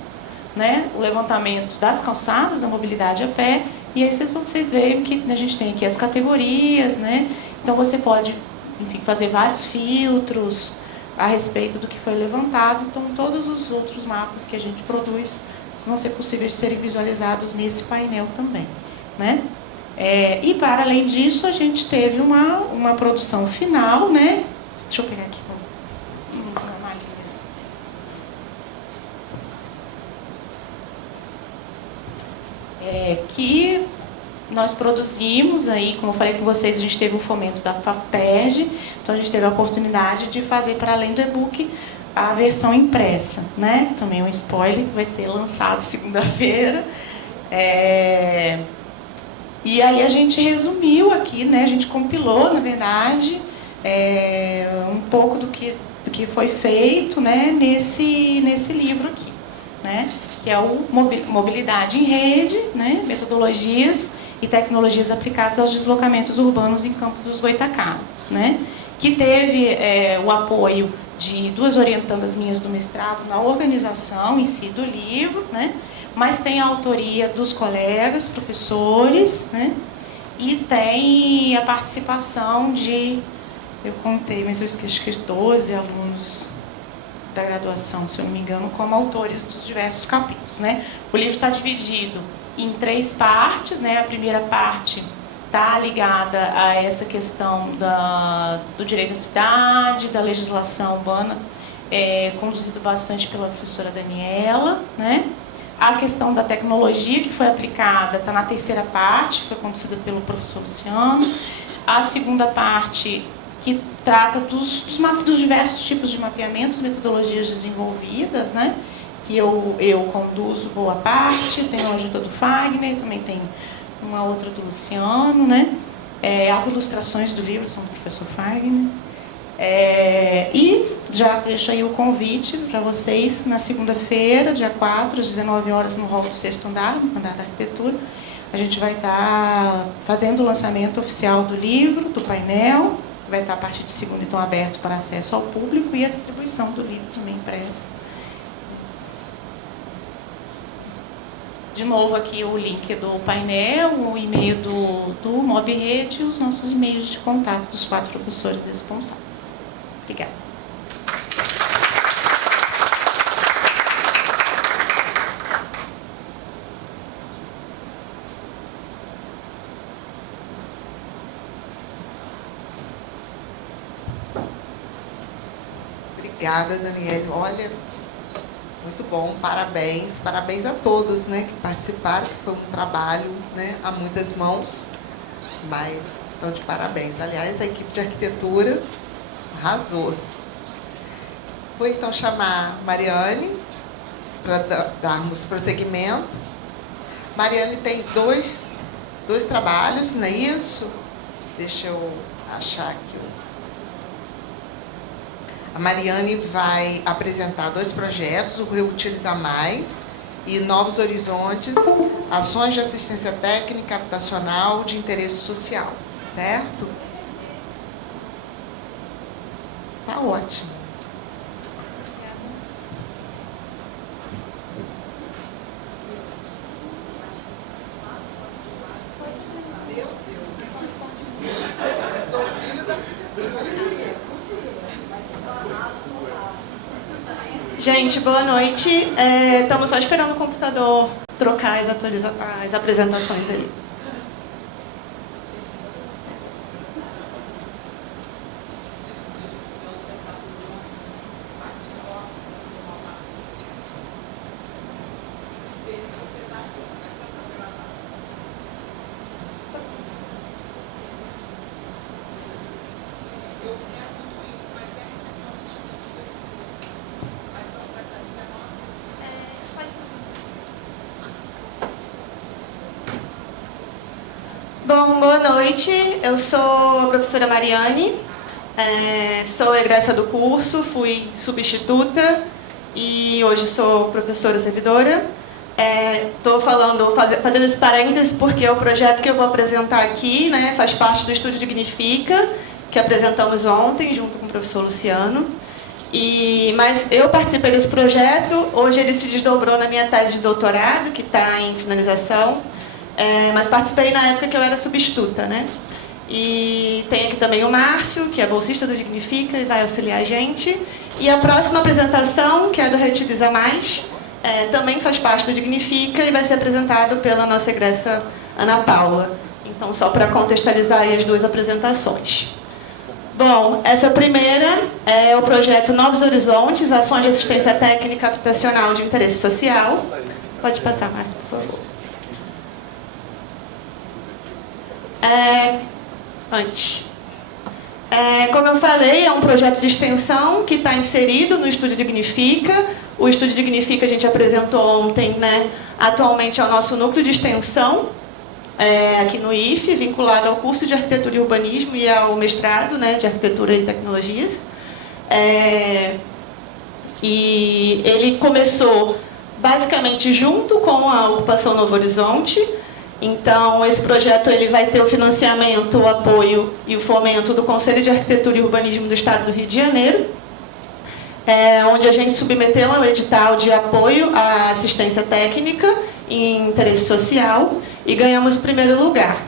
né? O levantamento das calçadas, da mobilidade a pé, e aí vocês veem que a gente tem aqui as categorias, né? Então você pode, enfim, fazer vários filtros a respeito do que foi levantado. Então todos os outros mapas que a gente produz vão ser possíveis de serem visualizados nesse painel também, né? E para além disso, a gente teve uma produção final, né? Deixa eu pegar aqui uma linha. Que nós produzimos aí, como eu falei com vocês, a gente teve o fomento da FAPERJ, então a gente teve a oportunidade de fazer, para além do e-book, a versão impressa, né? Também um spoiler, que vai ser lançado segunda-feira. E aí a gente resumiu aqui, né? A gente compilou, na verdade, um pouco do que foi feito, né? nesse livro aqui, né? Que é o Mobilidade em Rede, né? Metodologias e tecnologias aplicadas aos deslocamentos urbanos em Campos dos Goytacazes, né? Que teve o apoio de duas orientandas minhas do mestrado na organização em si do livro, né? Mas tem a autoria dos colegas, professores, né? E tem a participação de, eu contei, mas eu esqueci, acho que 12 alunos da graduação, se eu não me engano, como autores dos diversos capítulos, né? O livro está dividido em 3 partes, né? A primeira parte está ligada a essa questão do direito à cidade, da legislação urbana, conduzido bastante pela professora Daniela, né? A questão da tecnologia que foi aplicada está na terceira parte, foi conduzida pelo professor Luciano. A segunda parte, que trata dos diversos tipos de mapeamentos, metodologias desenvolvidas, né? Que eu conduzo boa parte, tem a ajuda do Fagner, também tem uma outra do Luciano, né? As ilustrações do livro são do professor Fagner. E já deixo aí o convite para vocês, na segunda-feira, dia 4, às 19 horas, no hall do 6º andar, no andar da arquitetura. A gente vai estar fazendo o lançamento oficial do livro, do painel, vai estar a partir de segunda, então, aberto para acesso ao público, e a distribuição do livro também impresso. De novo aqui o link do painel, o e-mail do MobRede e os nossos e-mails de contato dos 4 professores responsáveis. Obrigada. Obrigada, Daniele. Olha, muito bom, parabéns. Parabéns a todos, né, que participaram, que foi um trabalho, né, a muitas mãos, mas estão de parabéns. Aliás, a equipe de arquitetura arrasou. Vou então chamar Mariane para darmos prosseguimento. Mariane tem dois trabalhos, não é isso? Deixa eu achar aqui. A Mariane vai apresentar 2 projetos, o Reutilizar Mais e Novos Horizontes, ações de assistência técnica habitacional de interesse social, certo? Tá ótimo. Gente, boa noite. Estamos só esperando o computador trocar as apresentações ali. Bom, boa noite. Eu sou a professora Mariane, sou egressa do curso, fui substituta e hoje sou professora servidora. Estou fazendo esse parênteses porque o projeto que eu vou apresentar aqui, né, faz parte do Estúdio Dignifica, que apresentamos ontem junto com o professor Luciano. Mas eu participei desse projeto, hoje ele se desdobrou na minha tese de doutorado, que está em finalização, mas participei na época que eu era substituta, né? E tem aqui também o Márcio, que é bolsista do Dignifica e vai auxiliar a gente. E a próxima apresentação, que é do Reutiliza Mais, também faz parte do Dignifica e vai ser apresentado pela nossa egressa Ana Paula. Então, só para contextualizar aí as duas apresentações. Bom, essa primeira é o projeto Novos Horizontes, Ações de Assistência Técnica Habitacional de Interesse Social. Pode passar, Márcio, por favor. Como eu falei, é um projeto de extensão que está inserido no Estúdio Dignifica. O Estúdio Dignifica a gente apresentou ontem, né? Atualmente é o nosso núcleo de extensão, aqui no IFE, vinculado ao curso de Arquitetura e Urbanismo e ao mestrado, né, de Arquitetura e Tecnologias. E ele começou basicamente junto com a Ocupação Novo Horizonte. Então, esse projeto ele vai ter o financiamento, o apoio e o fomento do Conselho de Arquitetura e Urbanismo do Estado do Rio de Janeiro, onde a gente submeteu ao edital de apoio à assistência técnica em interesse social e ganhamos o primeiro lugar.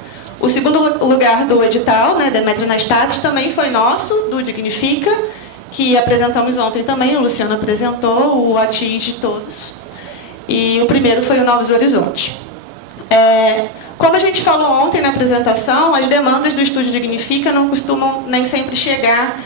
O segundo lugar do edital, né, Demetrio Anastácio, também foi nosso, do Dignifica, que apresentamos ontem também, o Luciano apresentou, o ATI de todos. E o primeiro foi o Novos Horizontes. Como a gente falou ontem na apresentação, as demandas do Estúdio Dignifica não costumam nem sempre chegar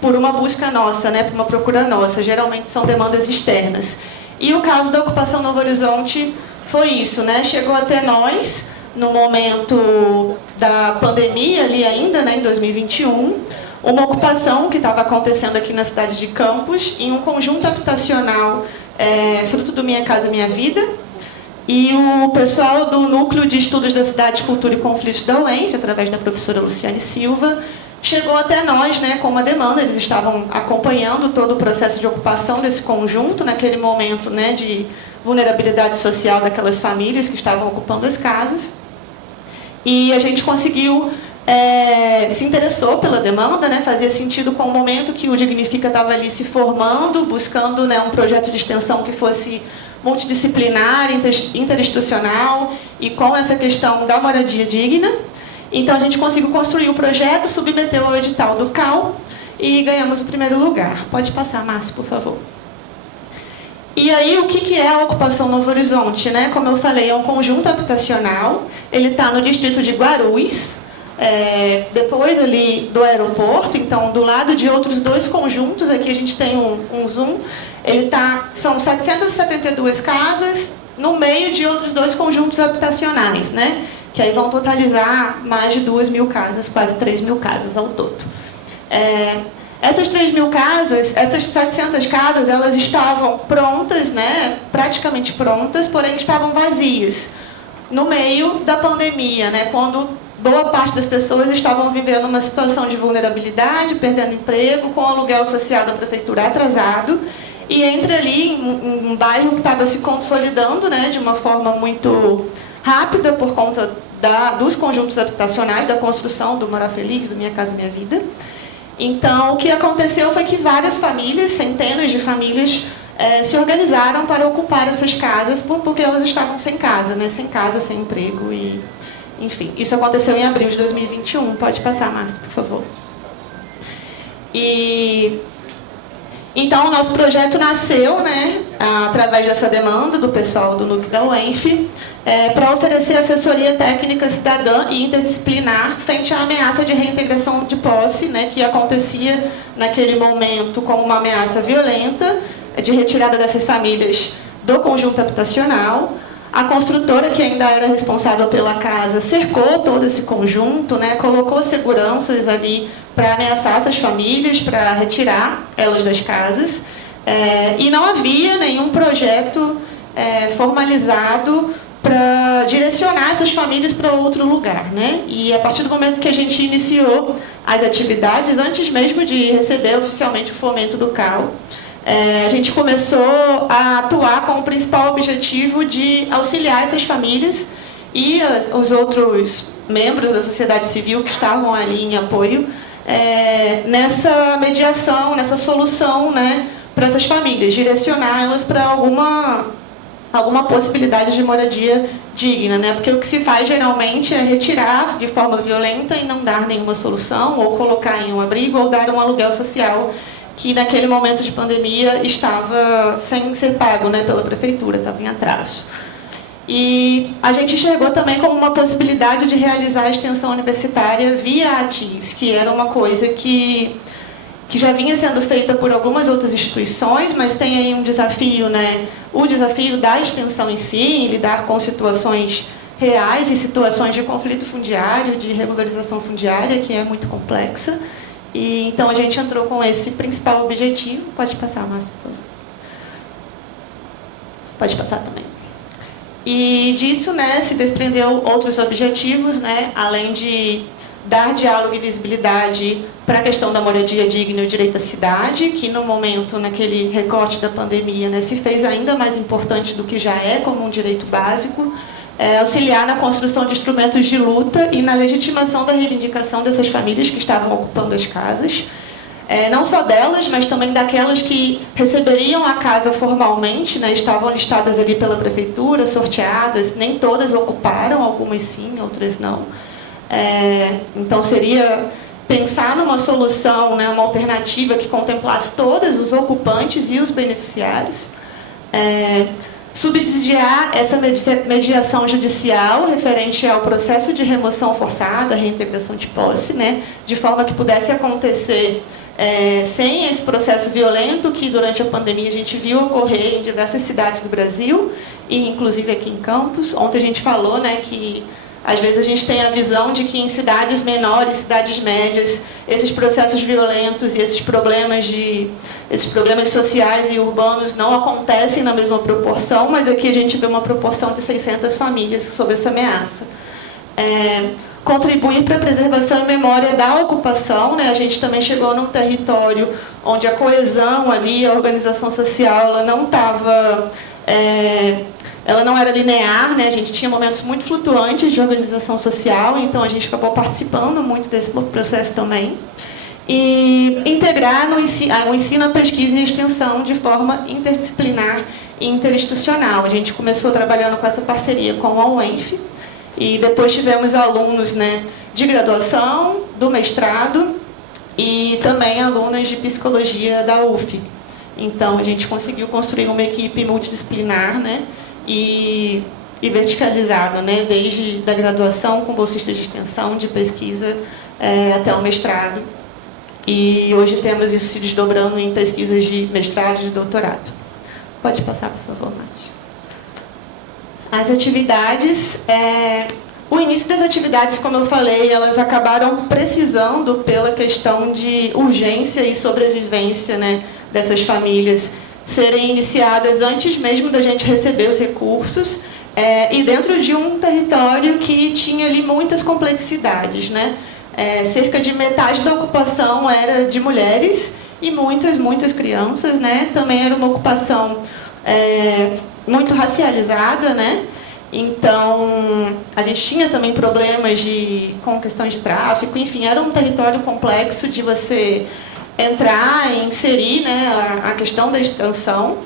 por uma busca nossa, né, por uma procura nossa. Geralmente são demandas externas. E o caso da Ocupação Novo Horizonte foi isso, né? Chegou até nós no momento da pandemia, ali ainda, né, em 2021, uma ocupação que estava acontecendo aqui na cidade de Campos, em um conjunto habitacional fruto do Minha Casa Minha Vida. E o pessoal do Núcleo de Estudos da Cidade, Cultura e Conflitos da UENF, através da professora Luciane Silva, chegou até nós, né, com uma demanda. Eles estavam acompanhando todo o processo de ocupação desse conjunto, naquele momento, né, de vulnerabilidade social daquelas famílias que estavam ocupando as casas. E a gente conseguiu, se interessou pela demanda, né, fazia sentido com o momento que o Dignifica estava ali se formando, buscando, né, um projeto de extensão que fosse multidisciplinar, interinstitucional e com essa questão da moradia digna. Então, a gente conseguiu construir o projeto, submeteu ao edital do CAL e ganhamos o primeiro lugar. Pode passar, Márcio, por favor. E aí, o que é a Ocupação Novo Horizonte, né? Como eu falei, é um conjunto habitacional. Ele está no distrito de Guarulhos, depois ali do aeroporto. Então, do lado de outros dois conjuntos, aqui a gente tem um zoom. São 772 casas no meio de outros dois conjuntos habitacionais, né? Que aí vão totalizar mais de 2.000 casas, quase 3.000 casas ao todo. Essas 3.000 casas, essas 700 casas, elas estavam prontas, né? Praticamente prontas, porém estavam vazias no meio da pandemia, né? Quando boa parte das pessoas estavam vivendo uma situação de vulnerabilidade, perdendo emprego, com o aluguel social da prefeitura atrasado. E entre ali, um bairro que estava se consolidando, né, de uma forma muito rápida por conta dos conjuntos habitacionais, da construção do Morar Feliz, do Minha Casa Minha Vida. Então, o que aconteceu foi que várias famílias, centenas de famílias, se organizaram para ocupar essas casas porque elas estavam sem casa, né, sem casa, sem emprego. E, enfim, isso aconteceu em abril de 2021. Pode passar, Márcio, por favor. Então, o nosso projeto nasceu, né, através dessa demanda do pessoal do núcleo da UENF, para oferecer assessoria técnica cidadã e interdisciplinar frente à ameaça de reintegração de posse, né, que acontecia naquele momento como uma ameaça violenta de retirada dessas famílias do conjunto habitacional. A construtora, que ainda era responsável pela casa, cercou todo esse conjunto, né, colocou seguranças ali para ameaçar essas famílias, para retirar elas das casas. E não havia nenhum projeto formalizado para direcionar essas famílias para outro lugar, né? E a partir do momento que a gente iniciou as atividades, antes mesmo de receber oficialmente o fomento do CAL, a gente começou a atuar com o principal objetivo de auxiliar essas famílias e os outros membros da sociedade civil que estavam ali em apoio nessa mediação, nessa solução, né, para essas famílias, direcioná-las para alguma possibilidade de moradia digna, né? Porque o que se faz geralmente é retirar de forma violenta e não dar nenhuma solução, ou colocar em um abrigo, ou dar um aluguel social que naquele momento de pandemia estava sem ser pago, né, pela prefeitura, estava em atraso. E a gente enxergou também como uma possibilidade de realizar a extensão universitária via ATIS, que era uma coisa que já vinha sendo feita por algumas outras instituições, mas tem aí um desafio, né? O desafio da extensão em si, em lidar com situações reais e situações de conflito fundiário, de regularização fundiária, que é muito complexa. E então a gente entrou com esse principal objetivo. Pode passar, Márcio, por favor. Pode passar também. E disso, né, se desprendeu outros objetivos, né, além de dar diálogo e visibilidade para a questão da moradia digna e o direito à cidade, que no momento, naquele recorte da pandemia, né, se fez ainda mais importante do que já é como um direito básico, auxiliar na construção de instrumentos de luta e na legitimação da reivindicação dessas famílias que estavam ocupando as casas, não só delas, mas também daquelas que receberiam a casa formalmente, né, estavam listadas ali pela prefeitura, sorteadas, nem todas ocuparam, algumas sim, outras não. Então seria pensar numa solução, né, uma alternativa que contemplasse todos os ocupantes e os beneficiários, subsidiar essa mediação judicial referente ao processo de remoção forçada, reintegração de posse, né, de forma que pudesse acontecer sem esse processo violento que durante a pandemia a gente viu ocorrer em diversas cidades do Brasil, e inclusive aqui em Campos. Ontem a gente falou, né, que às vezes a gente tem a visão de que em cidades menores, cidades médias, esses processos violentos e esses problemas sociais e urbanos não acontecem na mesma proporção, mas aqui a gente vê uma proporção de 600 famílias sob essa ameaça. Contribuir para a preservação e memória da ocupação, né? A gente também chegou num território onde a coesão ali, a organização social, ela não estava... ela não era linear, né? A gente tinha momentos muito flutuantes de organização social, então a gente acabou participando muito desse processo também. E integrar o ensino, a pesquisa e a extensão de forma interdisciplinar e interinstitucional. A gente começou trabalhando com essa parceria com a UENF, e depois tivemos alunos, né, de graduação, do mestrado, e também alunas de psicologia da UF. Então a gente conseguiu construir uma equipe multidisciplinar, né, e verticalizada, né, desde da graduação com bolsistas de extensão, de pesquisa, até o mestrado. E hoje temos isso se desdobrando em pesquisas de mestrado e de doutorado. Pode passar, por favor, Márcio. As atividades, o início das atividades, como eu falei, elas acabaram precisando pela questão de urgência e sobrevivência, né, dessas famílias serem iniciadas antes mesmo da gente receber os recursos, e dentro de um território que tinha ali muitas complexidades, né? Cerca de metade da ocupação era de mulheres e muitas crianças, né? Também era uma ocupação muito racializada, né? Então, a gente tinha também problemas com questões de tráfico, enfim, era um território complexo de você entrar e inserir, né, a questão da extensão.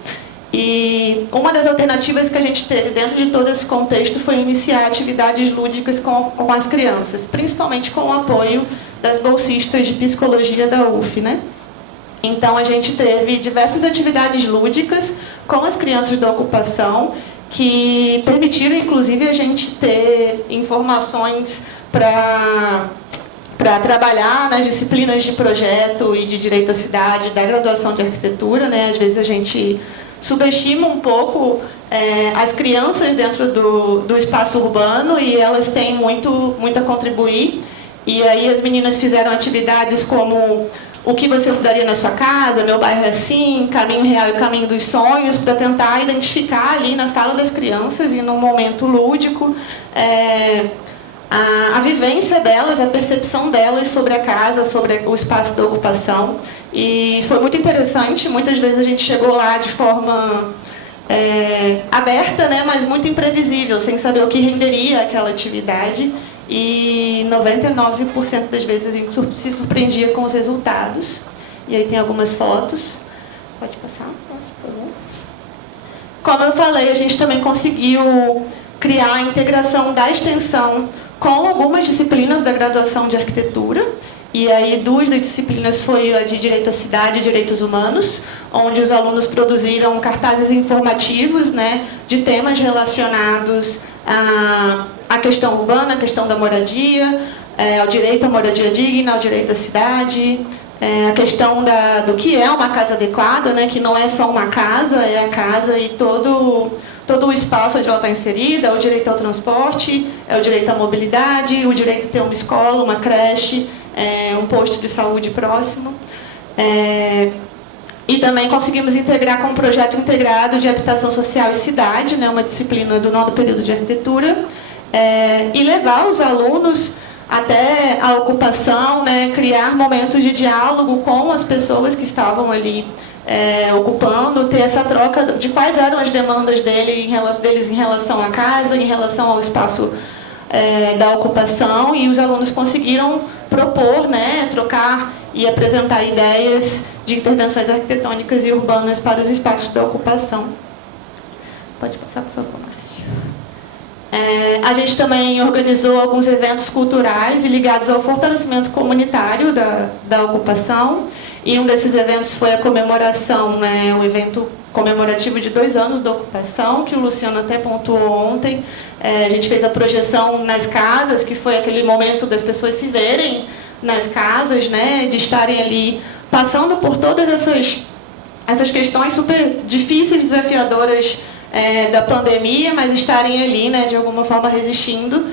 E uma das alternativas que a gente teve dentro de todo esse contexto foi iniciar atividades lúdicas com as crianças, principalmente com o apoio das bolsistas de psicologia da UF, né? Então, a gente teve diversas atividades lúdicas com as crianças da ocupação, que permitiram, inclusive, a gente ter informações para trabalhar nas disciplinas de projeto e de direito à cidade, da graduação de arquitetura, né? Às vezes a gente subestima um pouco as crianças dentro do espaço urbano, e elas têm muito a contribuir. E aí as meninas fizeram atividades como o que você mudaria na sua casa, meu bairro é assim, caminho real e caminho dos sonhos, para tentar identificar ali na fala das crianças e num momento lúdico a vivência delas, a percepção delas sobre a casa, sobre o espaço da ocupação. E foi muito interessante, muitas vezes a gente chegou lá de forma aberta, né, mas muito imprevisível, sem saber o que renderia aquela atividade. E 99% das vezes a gente se surpreendia com os resultados. E aí tem algumas fotos. Pode passar, por favor. Como eu falei, a gente também conseguiu criar a integração da extensão com algumas disciplinas da graduação de arquitetura. E aí 2 das disciplinas foi a de Direito à Cidade e Direitos Humanos, onde os alunos produziram cartazes informativos, né, de temas relacionados a questão urbana, a questão da moradia, ao direito à moradia digna, ao direito à cidade, a questão do que é uma casa adequada, né, que não é só uma casa, é a casa e todo o espaço onde ela está inserida, é o direito ao transporte, é o direito à mobilidade, o direito a ter uma escola, uma creche, um posto de saúde próximo. E também conseguimos integrar com um projeto integrado de habitação social e cidade, né, uma disciplina do 9º período de arquitetura, e levar os alunos até a ocupação, né, criar momentos de diálogo com as pessoas que estavam ali ocupando, ter essa troca de quais eram as demandas deles em relação à casa, em relação ao espaço da ocupação, e os alunos conseguiram propor, né, trocar e apresentar ideias de intervenções arquitetônicas e urbanas para os espaços da ocupação. Pode passar, por favor, Márcio. A gente também organizou alguns eventos culturais ligados ao fortalecimento comunitário da ocupação, e um desses eventos foi a comemoração, né, um evento comemorativo de 2 anos da ocupação, que o Luciano até pontuou ontem. A gente fez a projeção nas casas, que foi aquele momento das pessoas se verem nas casas, né, de estarem ali passando por todas essas questões super difíceis, desafiadoras da pandemia, mas estarem ali, né, de alguma forma resistindo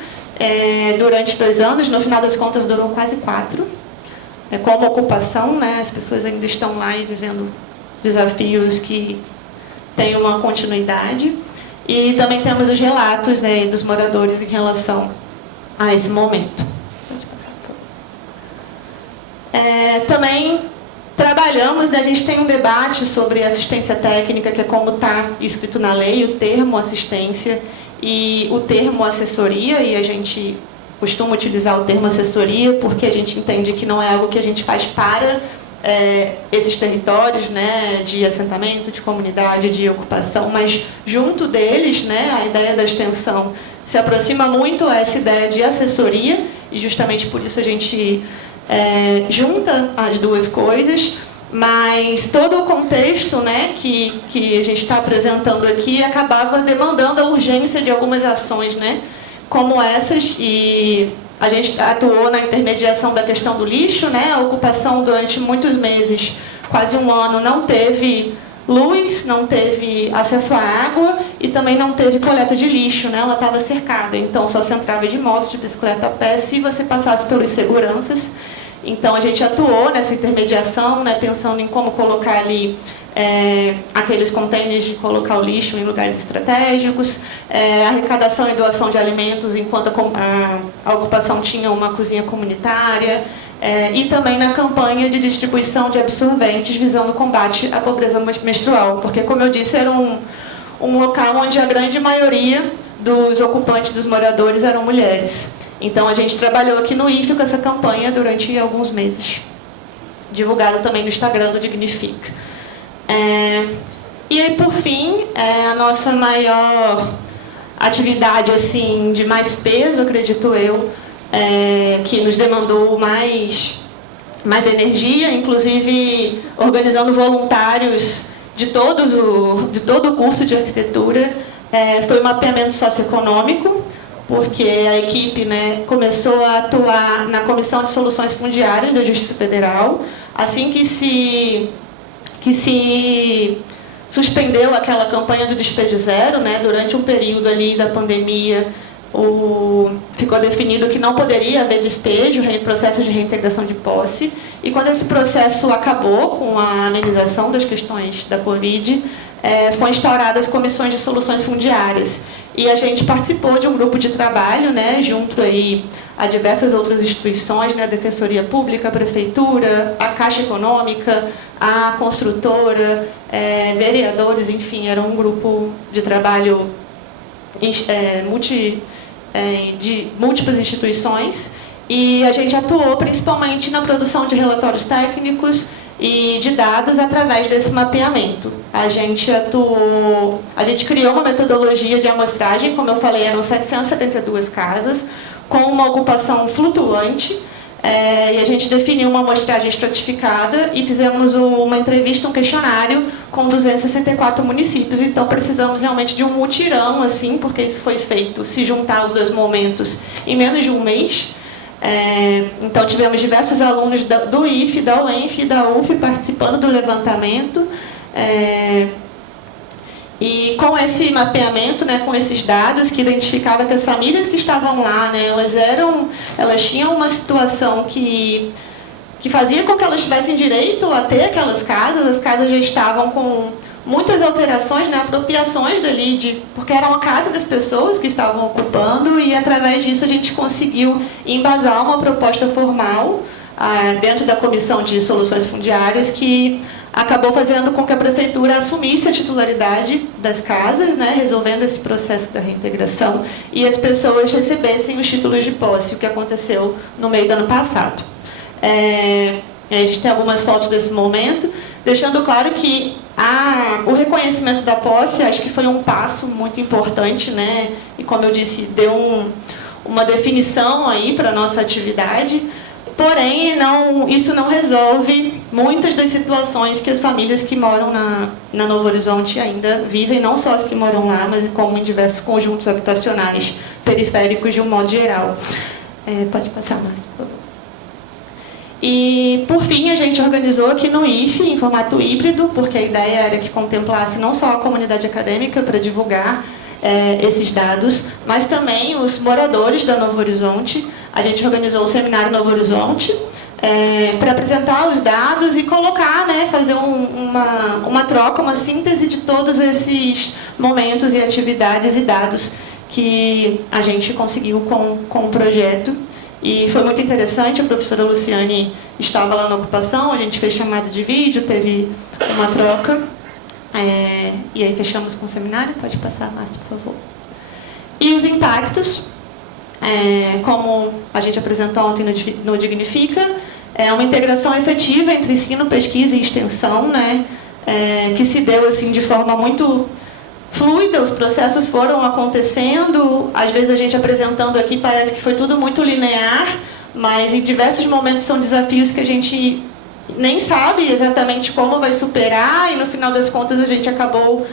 durante 2 anos. No final das contas durou quase 4. Como ocupação, né, as pessoas ainda estão lá e vivendo desafios que têm uma continuidade. E também temos os relatos, né, dos moradores em relação a esse momento. Também trabalhamos, né, a gente tem um debate sobre assistência técnica, que é como está escrito na lei, o termo assistência e o termo assessoria, e a gente costuma utilizar o termo assessoria porque a gente entende que não é algo que a gente faz para esses territórios, né, de assentamento, de comunidade, de ocupação, mas junto deles, né, a ideia da extensão se aproxima muito a essa ideia de assessoria, e justamente por isso a gente junta as duas coisas, mas todo o contexto, né, que a gente está apresentando aqui acabava demandando a urgência de algumas ações, né, como essas, e a gente atuou na intermediação da questão do lixo, né, a ocupação durante muitos meses, quase 1 ano, não teve luz, não teve acesso à água e também não teve coleta de lixo, né, ela estava cercada, então só se entrava de moto, de bicicleta a pé, se você passasse pelos seguranças. Então a gente atuou nessa intermediação, né, pensando em como colocar ali aqueles contêineres de colocar o lixo em lugares estratégicos, arrecadação e doação de alimentos enquanto a ocupação tinha uma cozinha comunitária, e também na campanha de distribuição de absorventes visando o combate à pobreza menstrual, porque, como eu disse, era um local onde a grande maioria dos ocupantes, dos moradores, eram mulheres. Então a gente trabalhou aqui no IFE com essa campanha durante alguns meses, divulgado também no Instagram do Dignifica. E aí, por fim, a nossa maior atividade assim, de mais peso, acredito eu, que nos demandou mais energia, inclusive organizando voluntários de todo o curso de arquitetura, foi o mapeamento socioeconômico, porque a equipe, né, começou a atuar na Comissão de Soluções Fundiárias da Justiça Federal, assim que se suspendeu aquela campanha do despejo zero, né, durante um período ali da pandemia, ficou ficou definido que não poderia haver despejo, processo de reintegração de posse. E quando esse processo acabou com a amenização das questões da Covid, foram instauradas comissões de soluções fundiárias. E a gente participou de um grupo de trabalho, né, junto aí a diversas outras instituições, né, a Defensoria Pública, a Prefeitura, a Caixa Econômica, a construtora, vereadores, enfim, era um grupo de trabalho de múltiplas instituições, e a gente atuou principalmente na produção de relatórios técnicos e de dados através desse mapeamento. A gente criou uma metodologia de amostragem, como eu falei, eram 772 casas, com uma ocupação flutuante, e a gente definiu uma amostragem estratificada e fizemos uma entrevista, um questionário com 264 municípios. Então, precisamos realmente de um mutirão, assim, porque isso foi feito, se juntar os dois momentos, em menos de um mês. Então, tivemos diversos alunos do IFE, da UENF e da UF participando do levantamento. E com esse mapeamento, né, com esses dados que identificava que as famílias que estavam lá, né, elas tinham uma situação que fazia com que elas tivessem direito a ter aquelas casas. As casas já estavam com muitas alterações, né, apropriações dali, porque era uma casa das pessoas que estavam ocupando, e através disso a gente conseguiu embasar uma proposta formal dentro da Comissão de Soluções Fundiárias, que acabou fazendo com que a Prefeitura assumisse a titularidade das casas, né, resolvendo esse processo da reintegração, e as pessoas recebessem os títulos de posse, o que aconteceu no meio do ano passado. A gente tem algumas fotos desse momento, deixando claro que o reconhecimento da posse, acho que foi um passo muito importante, né, e como eu disse, deu uma definição aí para a nossa atividade. Porém, isso não resolve muitas das situações que as famílias que moram na Novo Horizonte ainda vivem, não só as que moram lá, mas como em diversos conjuntos habitacionais periféricos de um modo geral. Pode passar mais, por favor. E, por fim, a gente organizou aqui no IFE, em formato híbrido, porque a ideia era que contemplasse não só a comunidade acadêmica para divulgar esses dados, mas também os moradores da Novo Horizonte. A gente organizou o Seminário Novo Horizonte para apresentar os dados e colocar, né, fazer uma troca, uma síntese de todos esses momentos e atividades e dados que a gente conseguiu com o projeto. E foi muito interessante, a professora Luciane estava lá na ocupação, a gente fez chamada de vídeo, teve uma troca. E aí fechamos com o seminário. Pode passar, Márcio, por favor. E os impactos, como a gente apresentou ontem no Dignifica, uma integração efetiva entre ensino, pesquisa e extensão, né, que se deu assim, de forma muito fluida, os processos foram acontecendo, às vezes a gente apresentando aqui parece que foi tudo muito linear, mas em diversos momentos são desafios que a gente nem sabe exatamente como vai superar, e no final das contas a gente acabou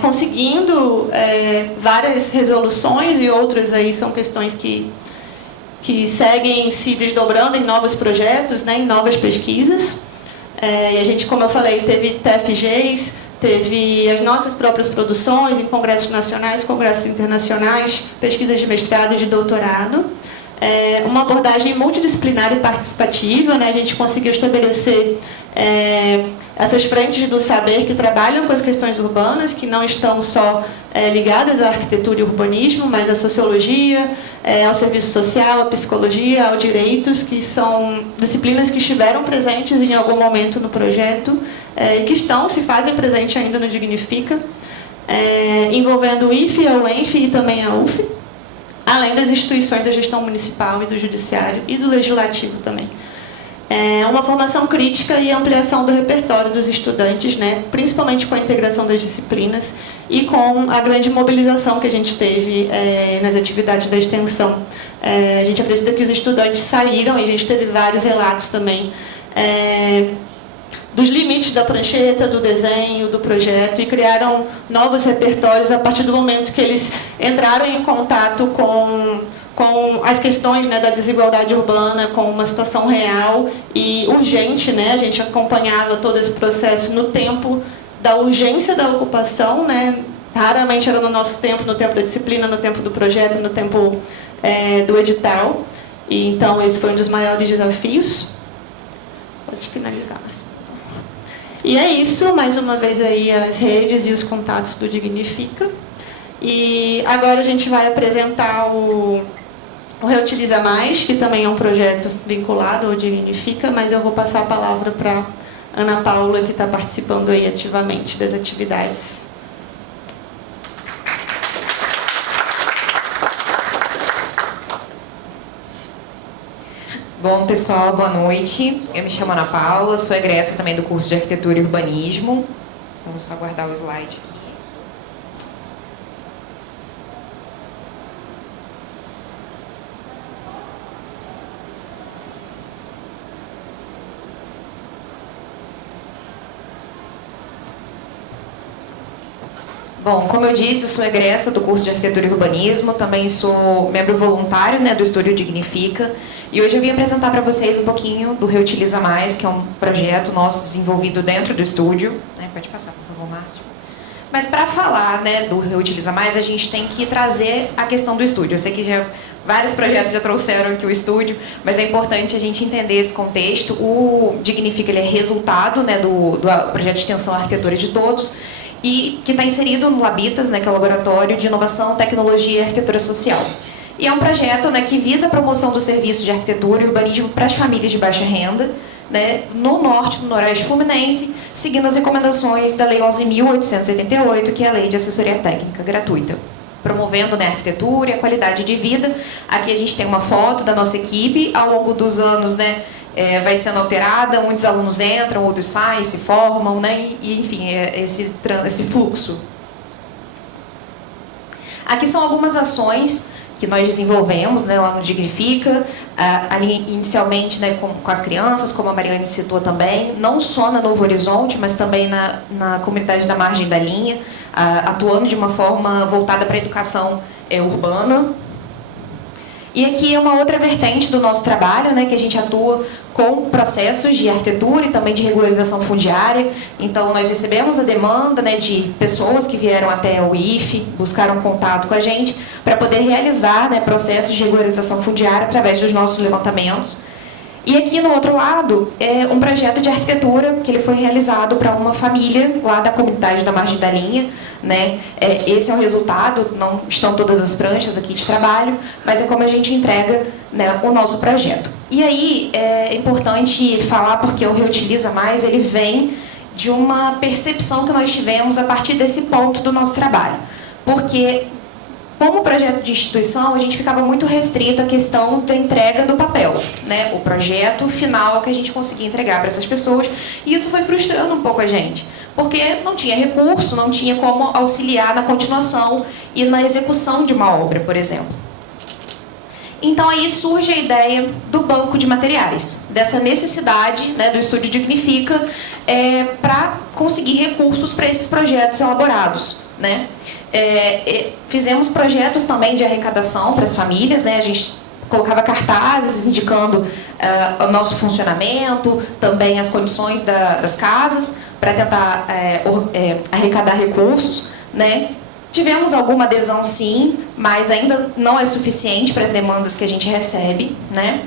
conseguindo várias resoluções, e outras aí são questões que seguem se desdobrando em novos projetos, né, em novas pesquisas. E a gente, como eu falei, teve TFGs, teve as nossas próprias produções em congressos nacionais, congressos internacionais, pesquisas de mestrado e de doutorado. Uma abordagem multidisciplinar e participativa, né? A gente conseguiu estabelecer essas frentes do saber que trabalham com as questões urbanas, que não estão só ligadas à arquitetura e urbanismo, mas à sociologia, ao serviço social, à psicologia, ao direitos, que são disciplinas que estiveram presentes em algum momento no projeto e que se fazem presente ainda no Dignifica, envolvendo o IFE, a UENF e também a UF, além das instituições da gestão municipal e do judiciário e do legislativo também. Uma formação crítica e ampliação do repertório dos estudantes, né, principalmente com a integração das disciplinas e com a grande mobilização que a gente teve nas atividades da extensão. A gente acredita que os estudantes saíram, e a gente teve vários relatos também, dos limites da prancheta, do desenho, do projeto, e criaram novos repertórios a partir do momento que eles entraram em contato com as questões, né, da desigualdade urbana, com uma situação real e urgente, né? A gente acompanhava todo esse processo no tempo da urgência da ocupação, né? Raramente era no nosso tempo, no tempo da disciplina, no tempo do projeto, no tempo do edital. E, então, esse foi um dos maiores desafios. Pode finalizar. E é isso, mais uma vez aí as redes e os contatos do Dignifica. E agora a gente vai apresentar o Reutiliza Mais, que também é um projeto vinculado ao Dignifica, mas eu vou passar a palavra para Ana Paula, que está participando aí ativamente das atividades. Bom, pessoal, boa noite. Eu me chamo Ana Paula, sou egressa também do curso de Arquitetura e Urbanismo. Vamos só aguardar o slide. Bom, como eu disse, eu sou egressa do curso de Arquitetura e Urbanismo, também sou membro voluntário, né, do Estúdio Dignifica, e hoje eu vim apresentar para vocês um pouquinho do Reutiliza Mais, que é um projeto nosso desenvolvido dentro do estúdio. Pode passar, por favor, Márcio. Mas para falar, né, do Reutiliza Mais, a gente tem que trazer a questão do estúdio. Eu sei que vários projetos já trouxeram aqui o estúdio, mas é importante a gente entender esse contexto. O Dignifica, ele é resultado, né, do projeto de extensão Arquitetura de Todos, e que está inserido no Labitas, né, que é o Laboratório de Inovação, Tecnologia e Arquitetura Social. E é um projeto, né, que visa a promoção do serviço de arquitetura e urbanismo para as famílias de baixa renda, né, no norte e no noroeste fluminense, seguindo as recomendações da Lei 11.888, que é a Lei de Assessoria Técnica Gratuita, promovendo, né, a arquitetura e a qualidade de vida. Aqui a gente tem uma foto da nossa equipe. Ao longo dos anos, né, vai sendo alterada, muitos alunos entram, outros saem, se formam, né, e enfim, esse fluxo. Aqui são algumas ações que nós desenvolvemos, né, lá no Dignifica, ali inicialmente, né, com as crianças, como a Mariane citou também, não só na Novo Horizonte, mas também na comunidade da Margem da Linha, atuando de uma forma voltada para a educação urbana. E aqui é uma outra vertente do nosso trabalho, né, que a gente atua com processos de arquitetura e também de regularização fundiária. Então, nós recebemos a demanda, né, de pessoas que vieram até o IFE, buscaram contato com a gente, para poder realizar, né, processos de regularização fundiária através dos nossos levantamentos. E aqui, no outro lado, é um projeto de arquitetura que ele foi realizado para uma família lá da comunidade da Margem da Linha, né? Esse é o resultado, não estão todas as pranchas aqui de trabalho, mas é como a gente entrega, né, o nosso projeto. E aí é importante falar, porque o Reutiliza Mais, ele vem de uma percepção que nós tivemos a partir desse ponto do nosso trabalho. Porque, como projeto de instituição, a gente ficava muito restrito à questão da entrega do papel, né? O projeto final que a gente conseguia entregar para essas pessoas, e isso foi frustrando um pouco a gente, porque não tinha recurso, não tinha como auxiliar na continuação e na execução de uma obra, por exemplo. Então aí surge a ideia do banco de materiais, dessa necessidade, né, do Estúdio Dignifica para conseguir recursos para esses projetos elaborados, né? Fizemos projetos também de arrecadação para as famílias, né? A gente colocava cartazes indicando o nosso funcionamento, também as condições das casas, para tentar arrecadar recursos, né? Tivemos alguma adesão, sim, mas ainda não é suficiente para as demandas que a gente recebe, né?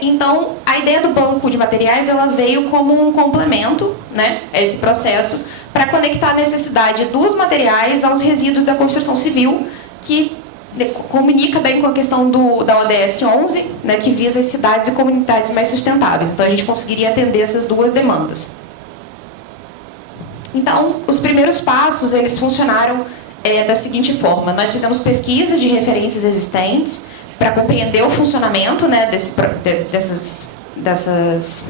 Então, a ideia do banco de materiais, ela veio como um complemento, né, a esse processo, para conectar a necessidade dos materiais aos resíduos da construção civil, que comunica bem com a questão da ODS 11, né, que visa as cidades e comunidades mais sustentáveis. Então, a gente conseguiria atender essas duas demandas. Então, os primeiros passos, eles funcionaram da seguinte forma. Nós fizemos pesquisas de referências existentes para compreender o funcionamento, né, dessas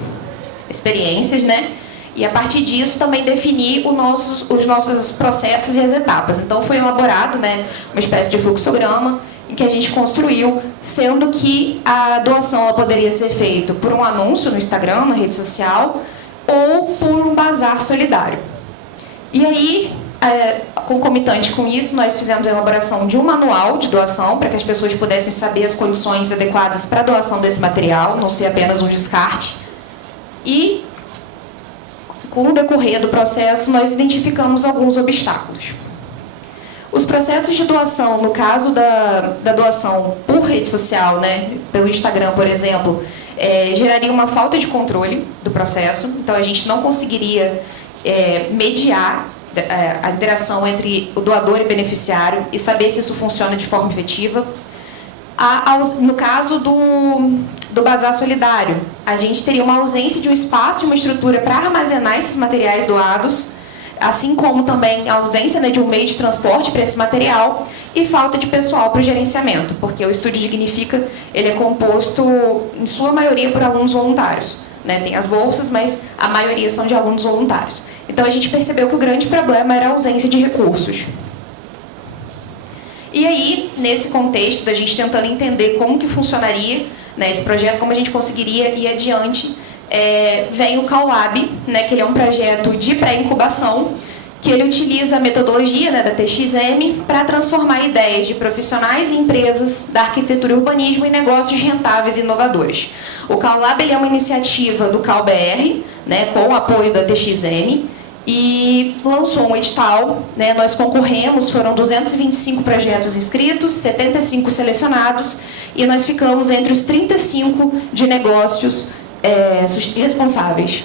experiências, né? E, a partir disso, também definir os nossos processos e as etapas. Então, foi elaborado, né, uma espécie de fluxograma em que a gente construiu, sendo que a doação ela poderia ser feita por um anúncio no Instagram, na rede social, ou por um bazar solidário. E aí, concomitante com isso, nós fizemos a elaboração de um manual de doação para que as pessoas pudessem saber as condições adequadas para a doação desse material, não ser apenas um descarte. E, com o decorrer do processo, nós identificamos alguns obstáculos. Os processos de doação, no caso da doação por rede social, né, pelo Instagram, por exemplo, geraria uma falta de controle do processo, então a gente não conseguiria mediar a interação entre o doador e beneficiário e saber se isso funciona de forma efetiva. No caso do Bazar Solidário, a gente teria uma ausência de um espaço e uma estrutura para armazenar esses materiais doados, assim como também a ausência, né, de um meio de transporte para esse material e falta de pessoal para o gerenciamento, porque o Estúdio Dignifica ele é composto, em sua maioria, por alunos voluntários, né? Tem as bolsas, mas a maioria são de alunos voluntários. Então, a gente percebeu que o grande problema era a ausência de recursos. E aí, nesse contexto, da gente tentando entender como que funcionaria, né, esse projeto, como a gente conseguiria ir adiante, vem o CalLab, né, que ele é um projeto de pré-incubação, que ele utiliza a metodologia, né, da TXM para transformar ideias de profissionais e empresas da arquitetura e urbanismo em negócios rentáveis e inovadores. O CalLab ele é uma iniciativa do CalBR, né, com o apoio da TXM, e lançou um edital, né, nós concorremos, foram 225 projetos inscritos, 75 selecionados, e nós ficamos entre os 35 de negócios responsáveis.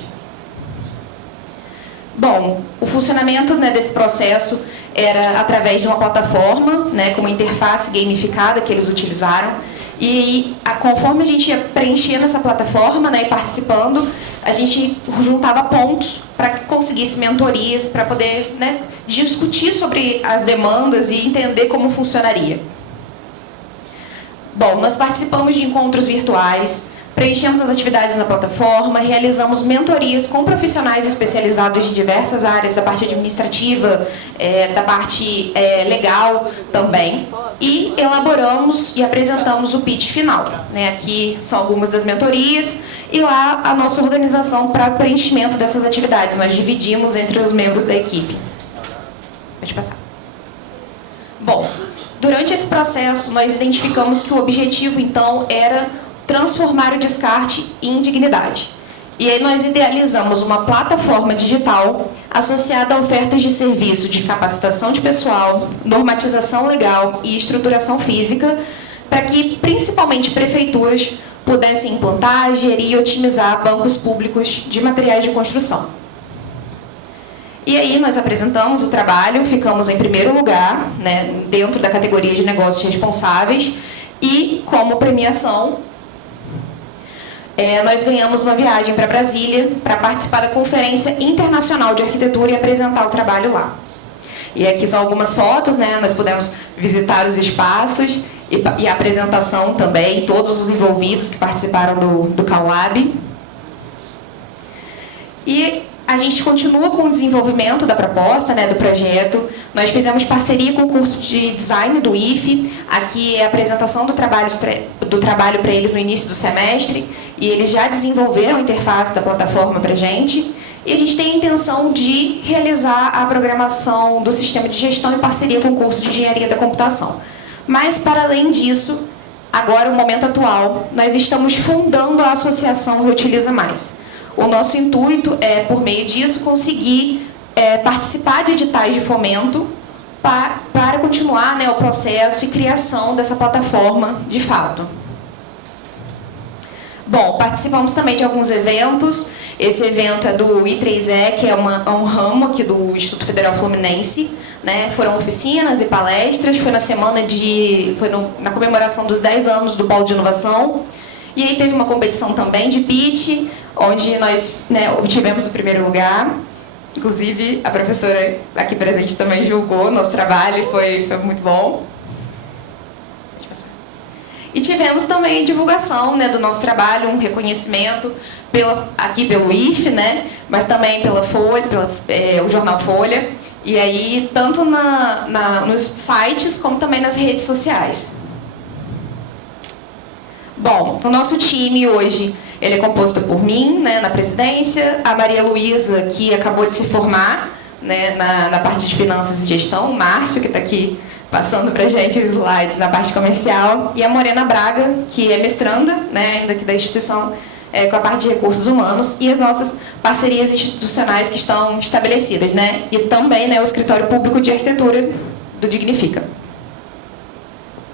Bom, o funcionamento, né, desse processo era através de uma plataforma, né, com uma interface gamificada que eles utilizaram, e conforme a gente ia preenchendo essa plataforma, né, e participando, a gente juntava pontos para que conseguisse mentorias, para poder, né, discutir sobre as demandas e entender como funcionaria. Bom, nós participamos de encontros virtuais, preenchemos as atividades na plataforma, realizamos mentorias com profissionais especializados de diversas áreas, da parte administrativa, da parte legal também, e elaboramos e apresentamos o pitch final, né? Aqui são algumas das mentorias, e lá a nossa organização para preenchimento dessas atividades. Nós dividimos entre os membros da equipe. Pode passar. Bom, durante esse processo, nós identificamos que o objetivo, então, era transformar o descarte em dignidade. E aí nós idealizamos uma plataforma digital associada a ofertas de serviço de capacitação de pessoal, normatização legal e estruturação física, para que, principalmente, prefeituras pudessem implantar, gerir e otimizar bancos públicos de materiais de construção. E aí nós apresentamos o trabalho, ficamos em primeiro lugar, né, dentro da categoria de negócios responsáveis, e como premiação, nós ganhamos uma viagem para Brasília para participar da Conferência Internacional de Arquitetura e apresentar o trabalho lá. E aqui são algumas fotos, né? Nós pudemos visitar os espaços e a apresentação também, todos os envolvidos que participaram do CalLab. E a gente continua com o desenvolvimento da proposta, né, do projeto. Nós fizemos parceria com o curso de design do IFE. Aqui é a apresentação do trabalho para eles no início do semestre. E eles já desenvolveram a interface da plataforma para a gente. E a gente tem a intenção de realizar a programação do sistema de gestão em parceria com o curso de engenharia da computação. Mas, para além disso, agora, no momento atual, nós estamos fundando a associação Reutiliza Mais. O nosso intuito é, por meio disso, conseguir participar de editais de fomento para continuar, né, o processo e criação dessa plataforma de fato. Bom, participamos também de alguns eventos. Esse evento é do I3E, que é um ramo aqui do Instituto Federal Fluminense, né? Foram oficinas e palestras, foi na comemoração dos 10 anos do Polo de Inovação. E aí teve uma competição também de pitch, onde nós, né, obtivemos o primeiro lugar. Inclusive, a professora aqui presente também julgou nosso trabalho, foi muito bom. E tivemos também divulgação, né, do nosso trabalho, um reconhecimento aqui pelo IFE, né, mas também pela Folha, o jornal Folha, e aí tanto nos sites como também nas redes sociais. Bom, o nosso time hoje ele é composto por mim, né, na presidência, a Maria Luísa, que acabou de se formar, né, na parte de finanças e gestão, o Márcio, que está aqui passando para a gente os slides na parte comercial, e a Morena Braga, que é mestranda, né, ainda aqui da instituição, com a parte de recursos humanos, e as nossas parcerias institucionais que estão estabelecidas, né, e também, né, o Escritório Público de Arquitetura do Dignifica.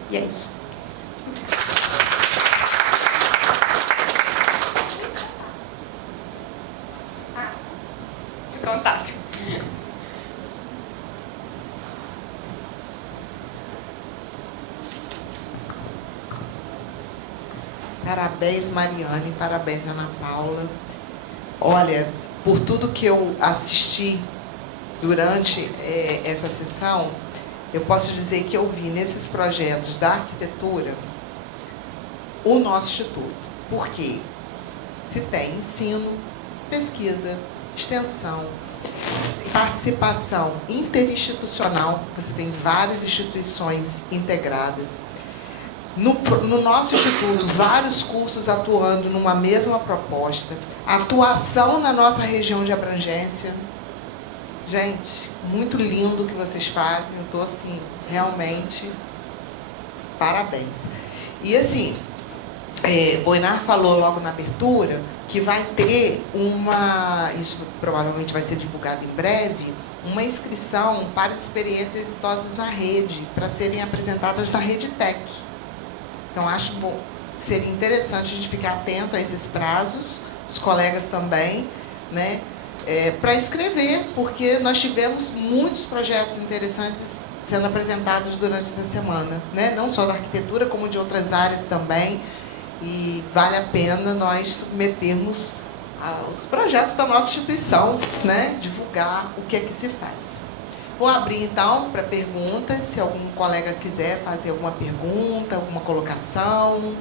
E é isso. Contato. Parabéns, Mariane, parabéns, Ana Paula. Olha, por tudo que eu assisti durante essa sessão, eu posso dizer que eu vi nesses projetos da arquitetura o nosso instituto. Por quê? Se tem ensino, pesquisa, extensão, participação interinstitucional, você tem várias instituições integradas. No nosso instituto, vários cursos atuando numa mesma proposta, atuação na nossa região de abrangência. Gente, muito lindo o que vocês fazem, eu estou assim, realmente, parabéns. E assim, Boinar falou logo na abertura que vai ter isso provavelmente vai ser divulgado em breve, uma inscrição para experiências exitosas na rede, para serem apresentadas na Rede Tech. Então, acho bom, seria interessante a gente ficar atento a esses prazos, os colegas também, né, para escrever, porque nós tivemos muitos projetos interessantes sendo apresentados durante essa semana, né, não só da arquitetura, como de outras áreas também, e vale a pena nós submetermos os projetos da nossa instituição, né, divulgar o que é que se faz. Vou abrir, então, para perguntas, se algum colega quiser fazer alguma pergunta, alguma colocação.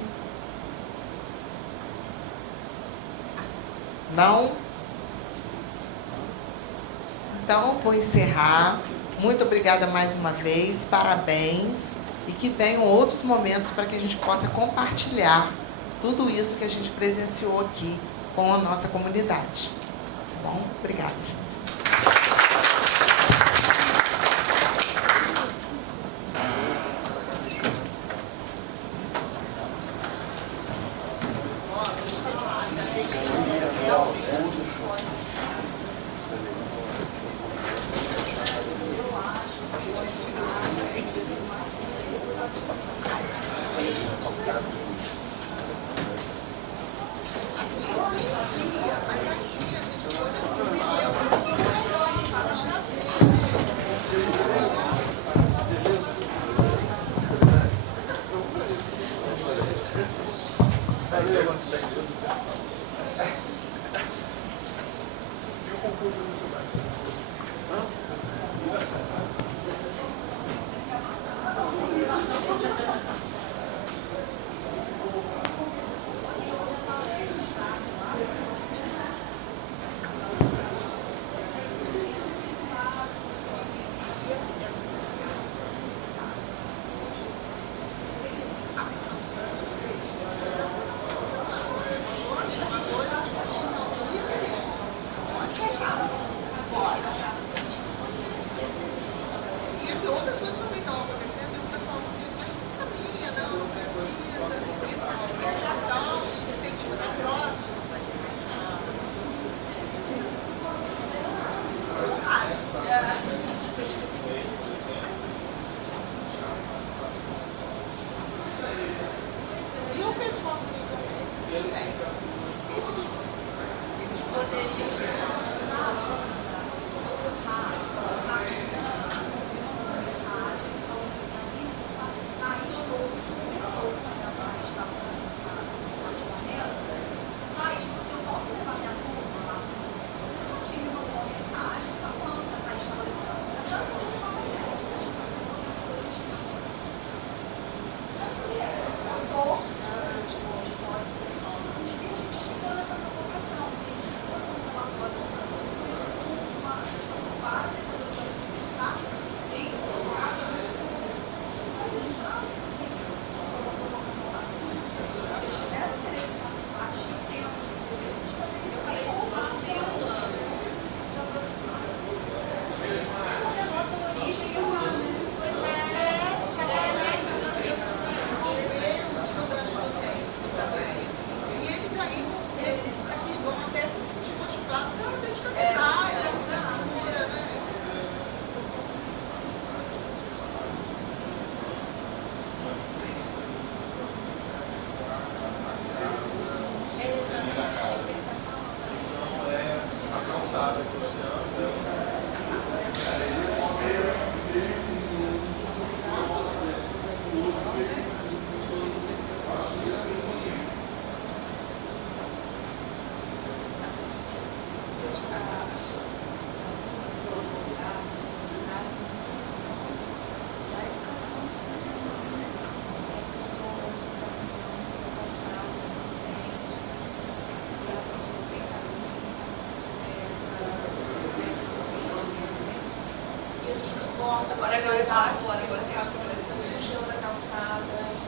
Não? Então, vou encerrar. Muito obrigada mais uma vez, parabéns, e que venham outros momentos para que a gente possa compartilhar tudo isso que a gente presenciou aqui com a nossa comunidade. Tá bom? Obrigada, gente. Agora tem a sujando a calçada.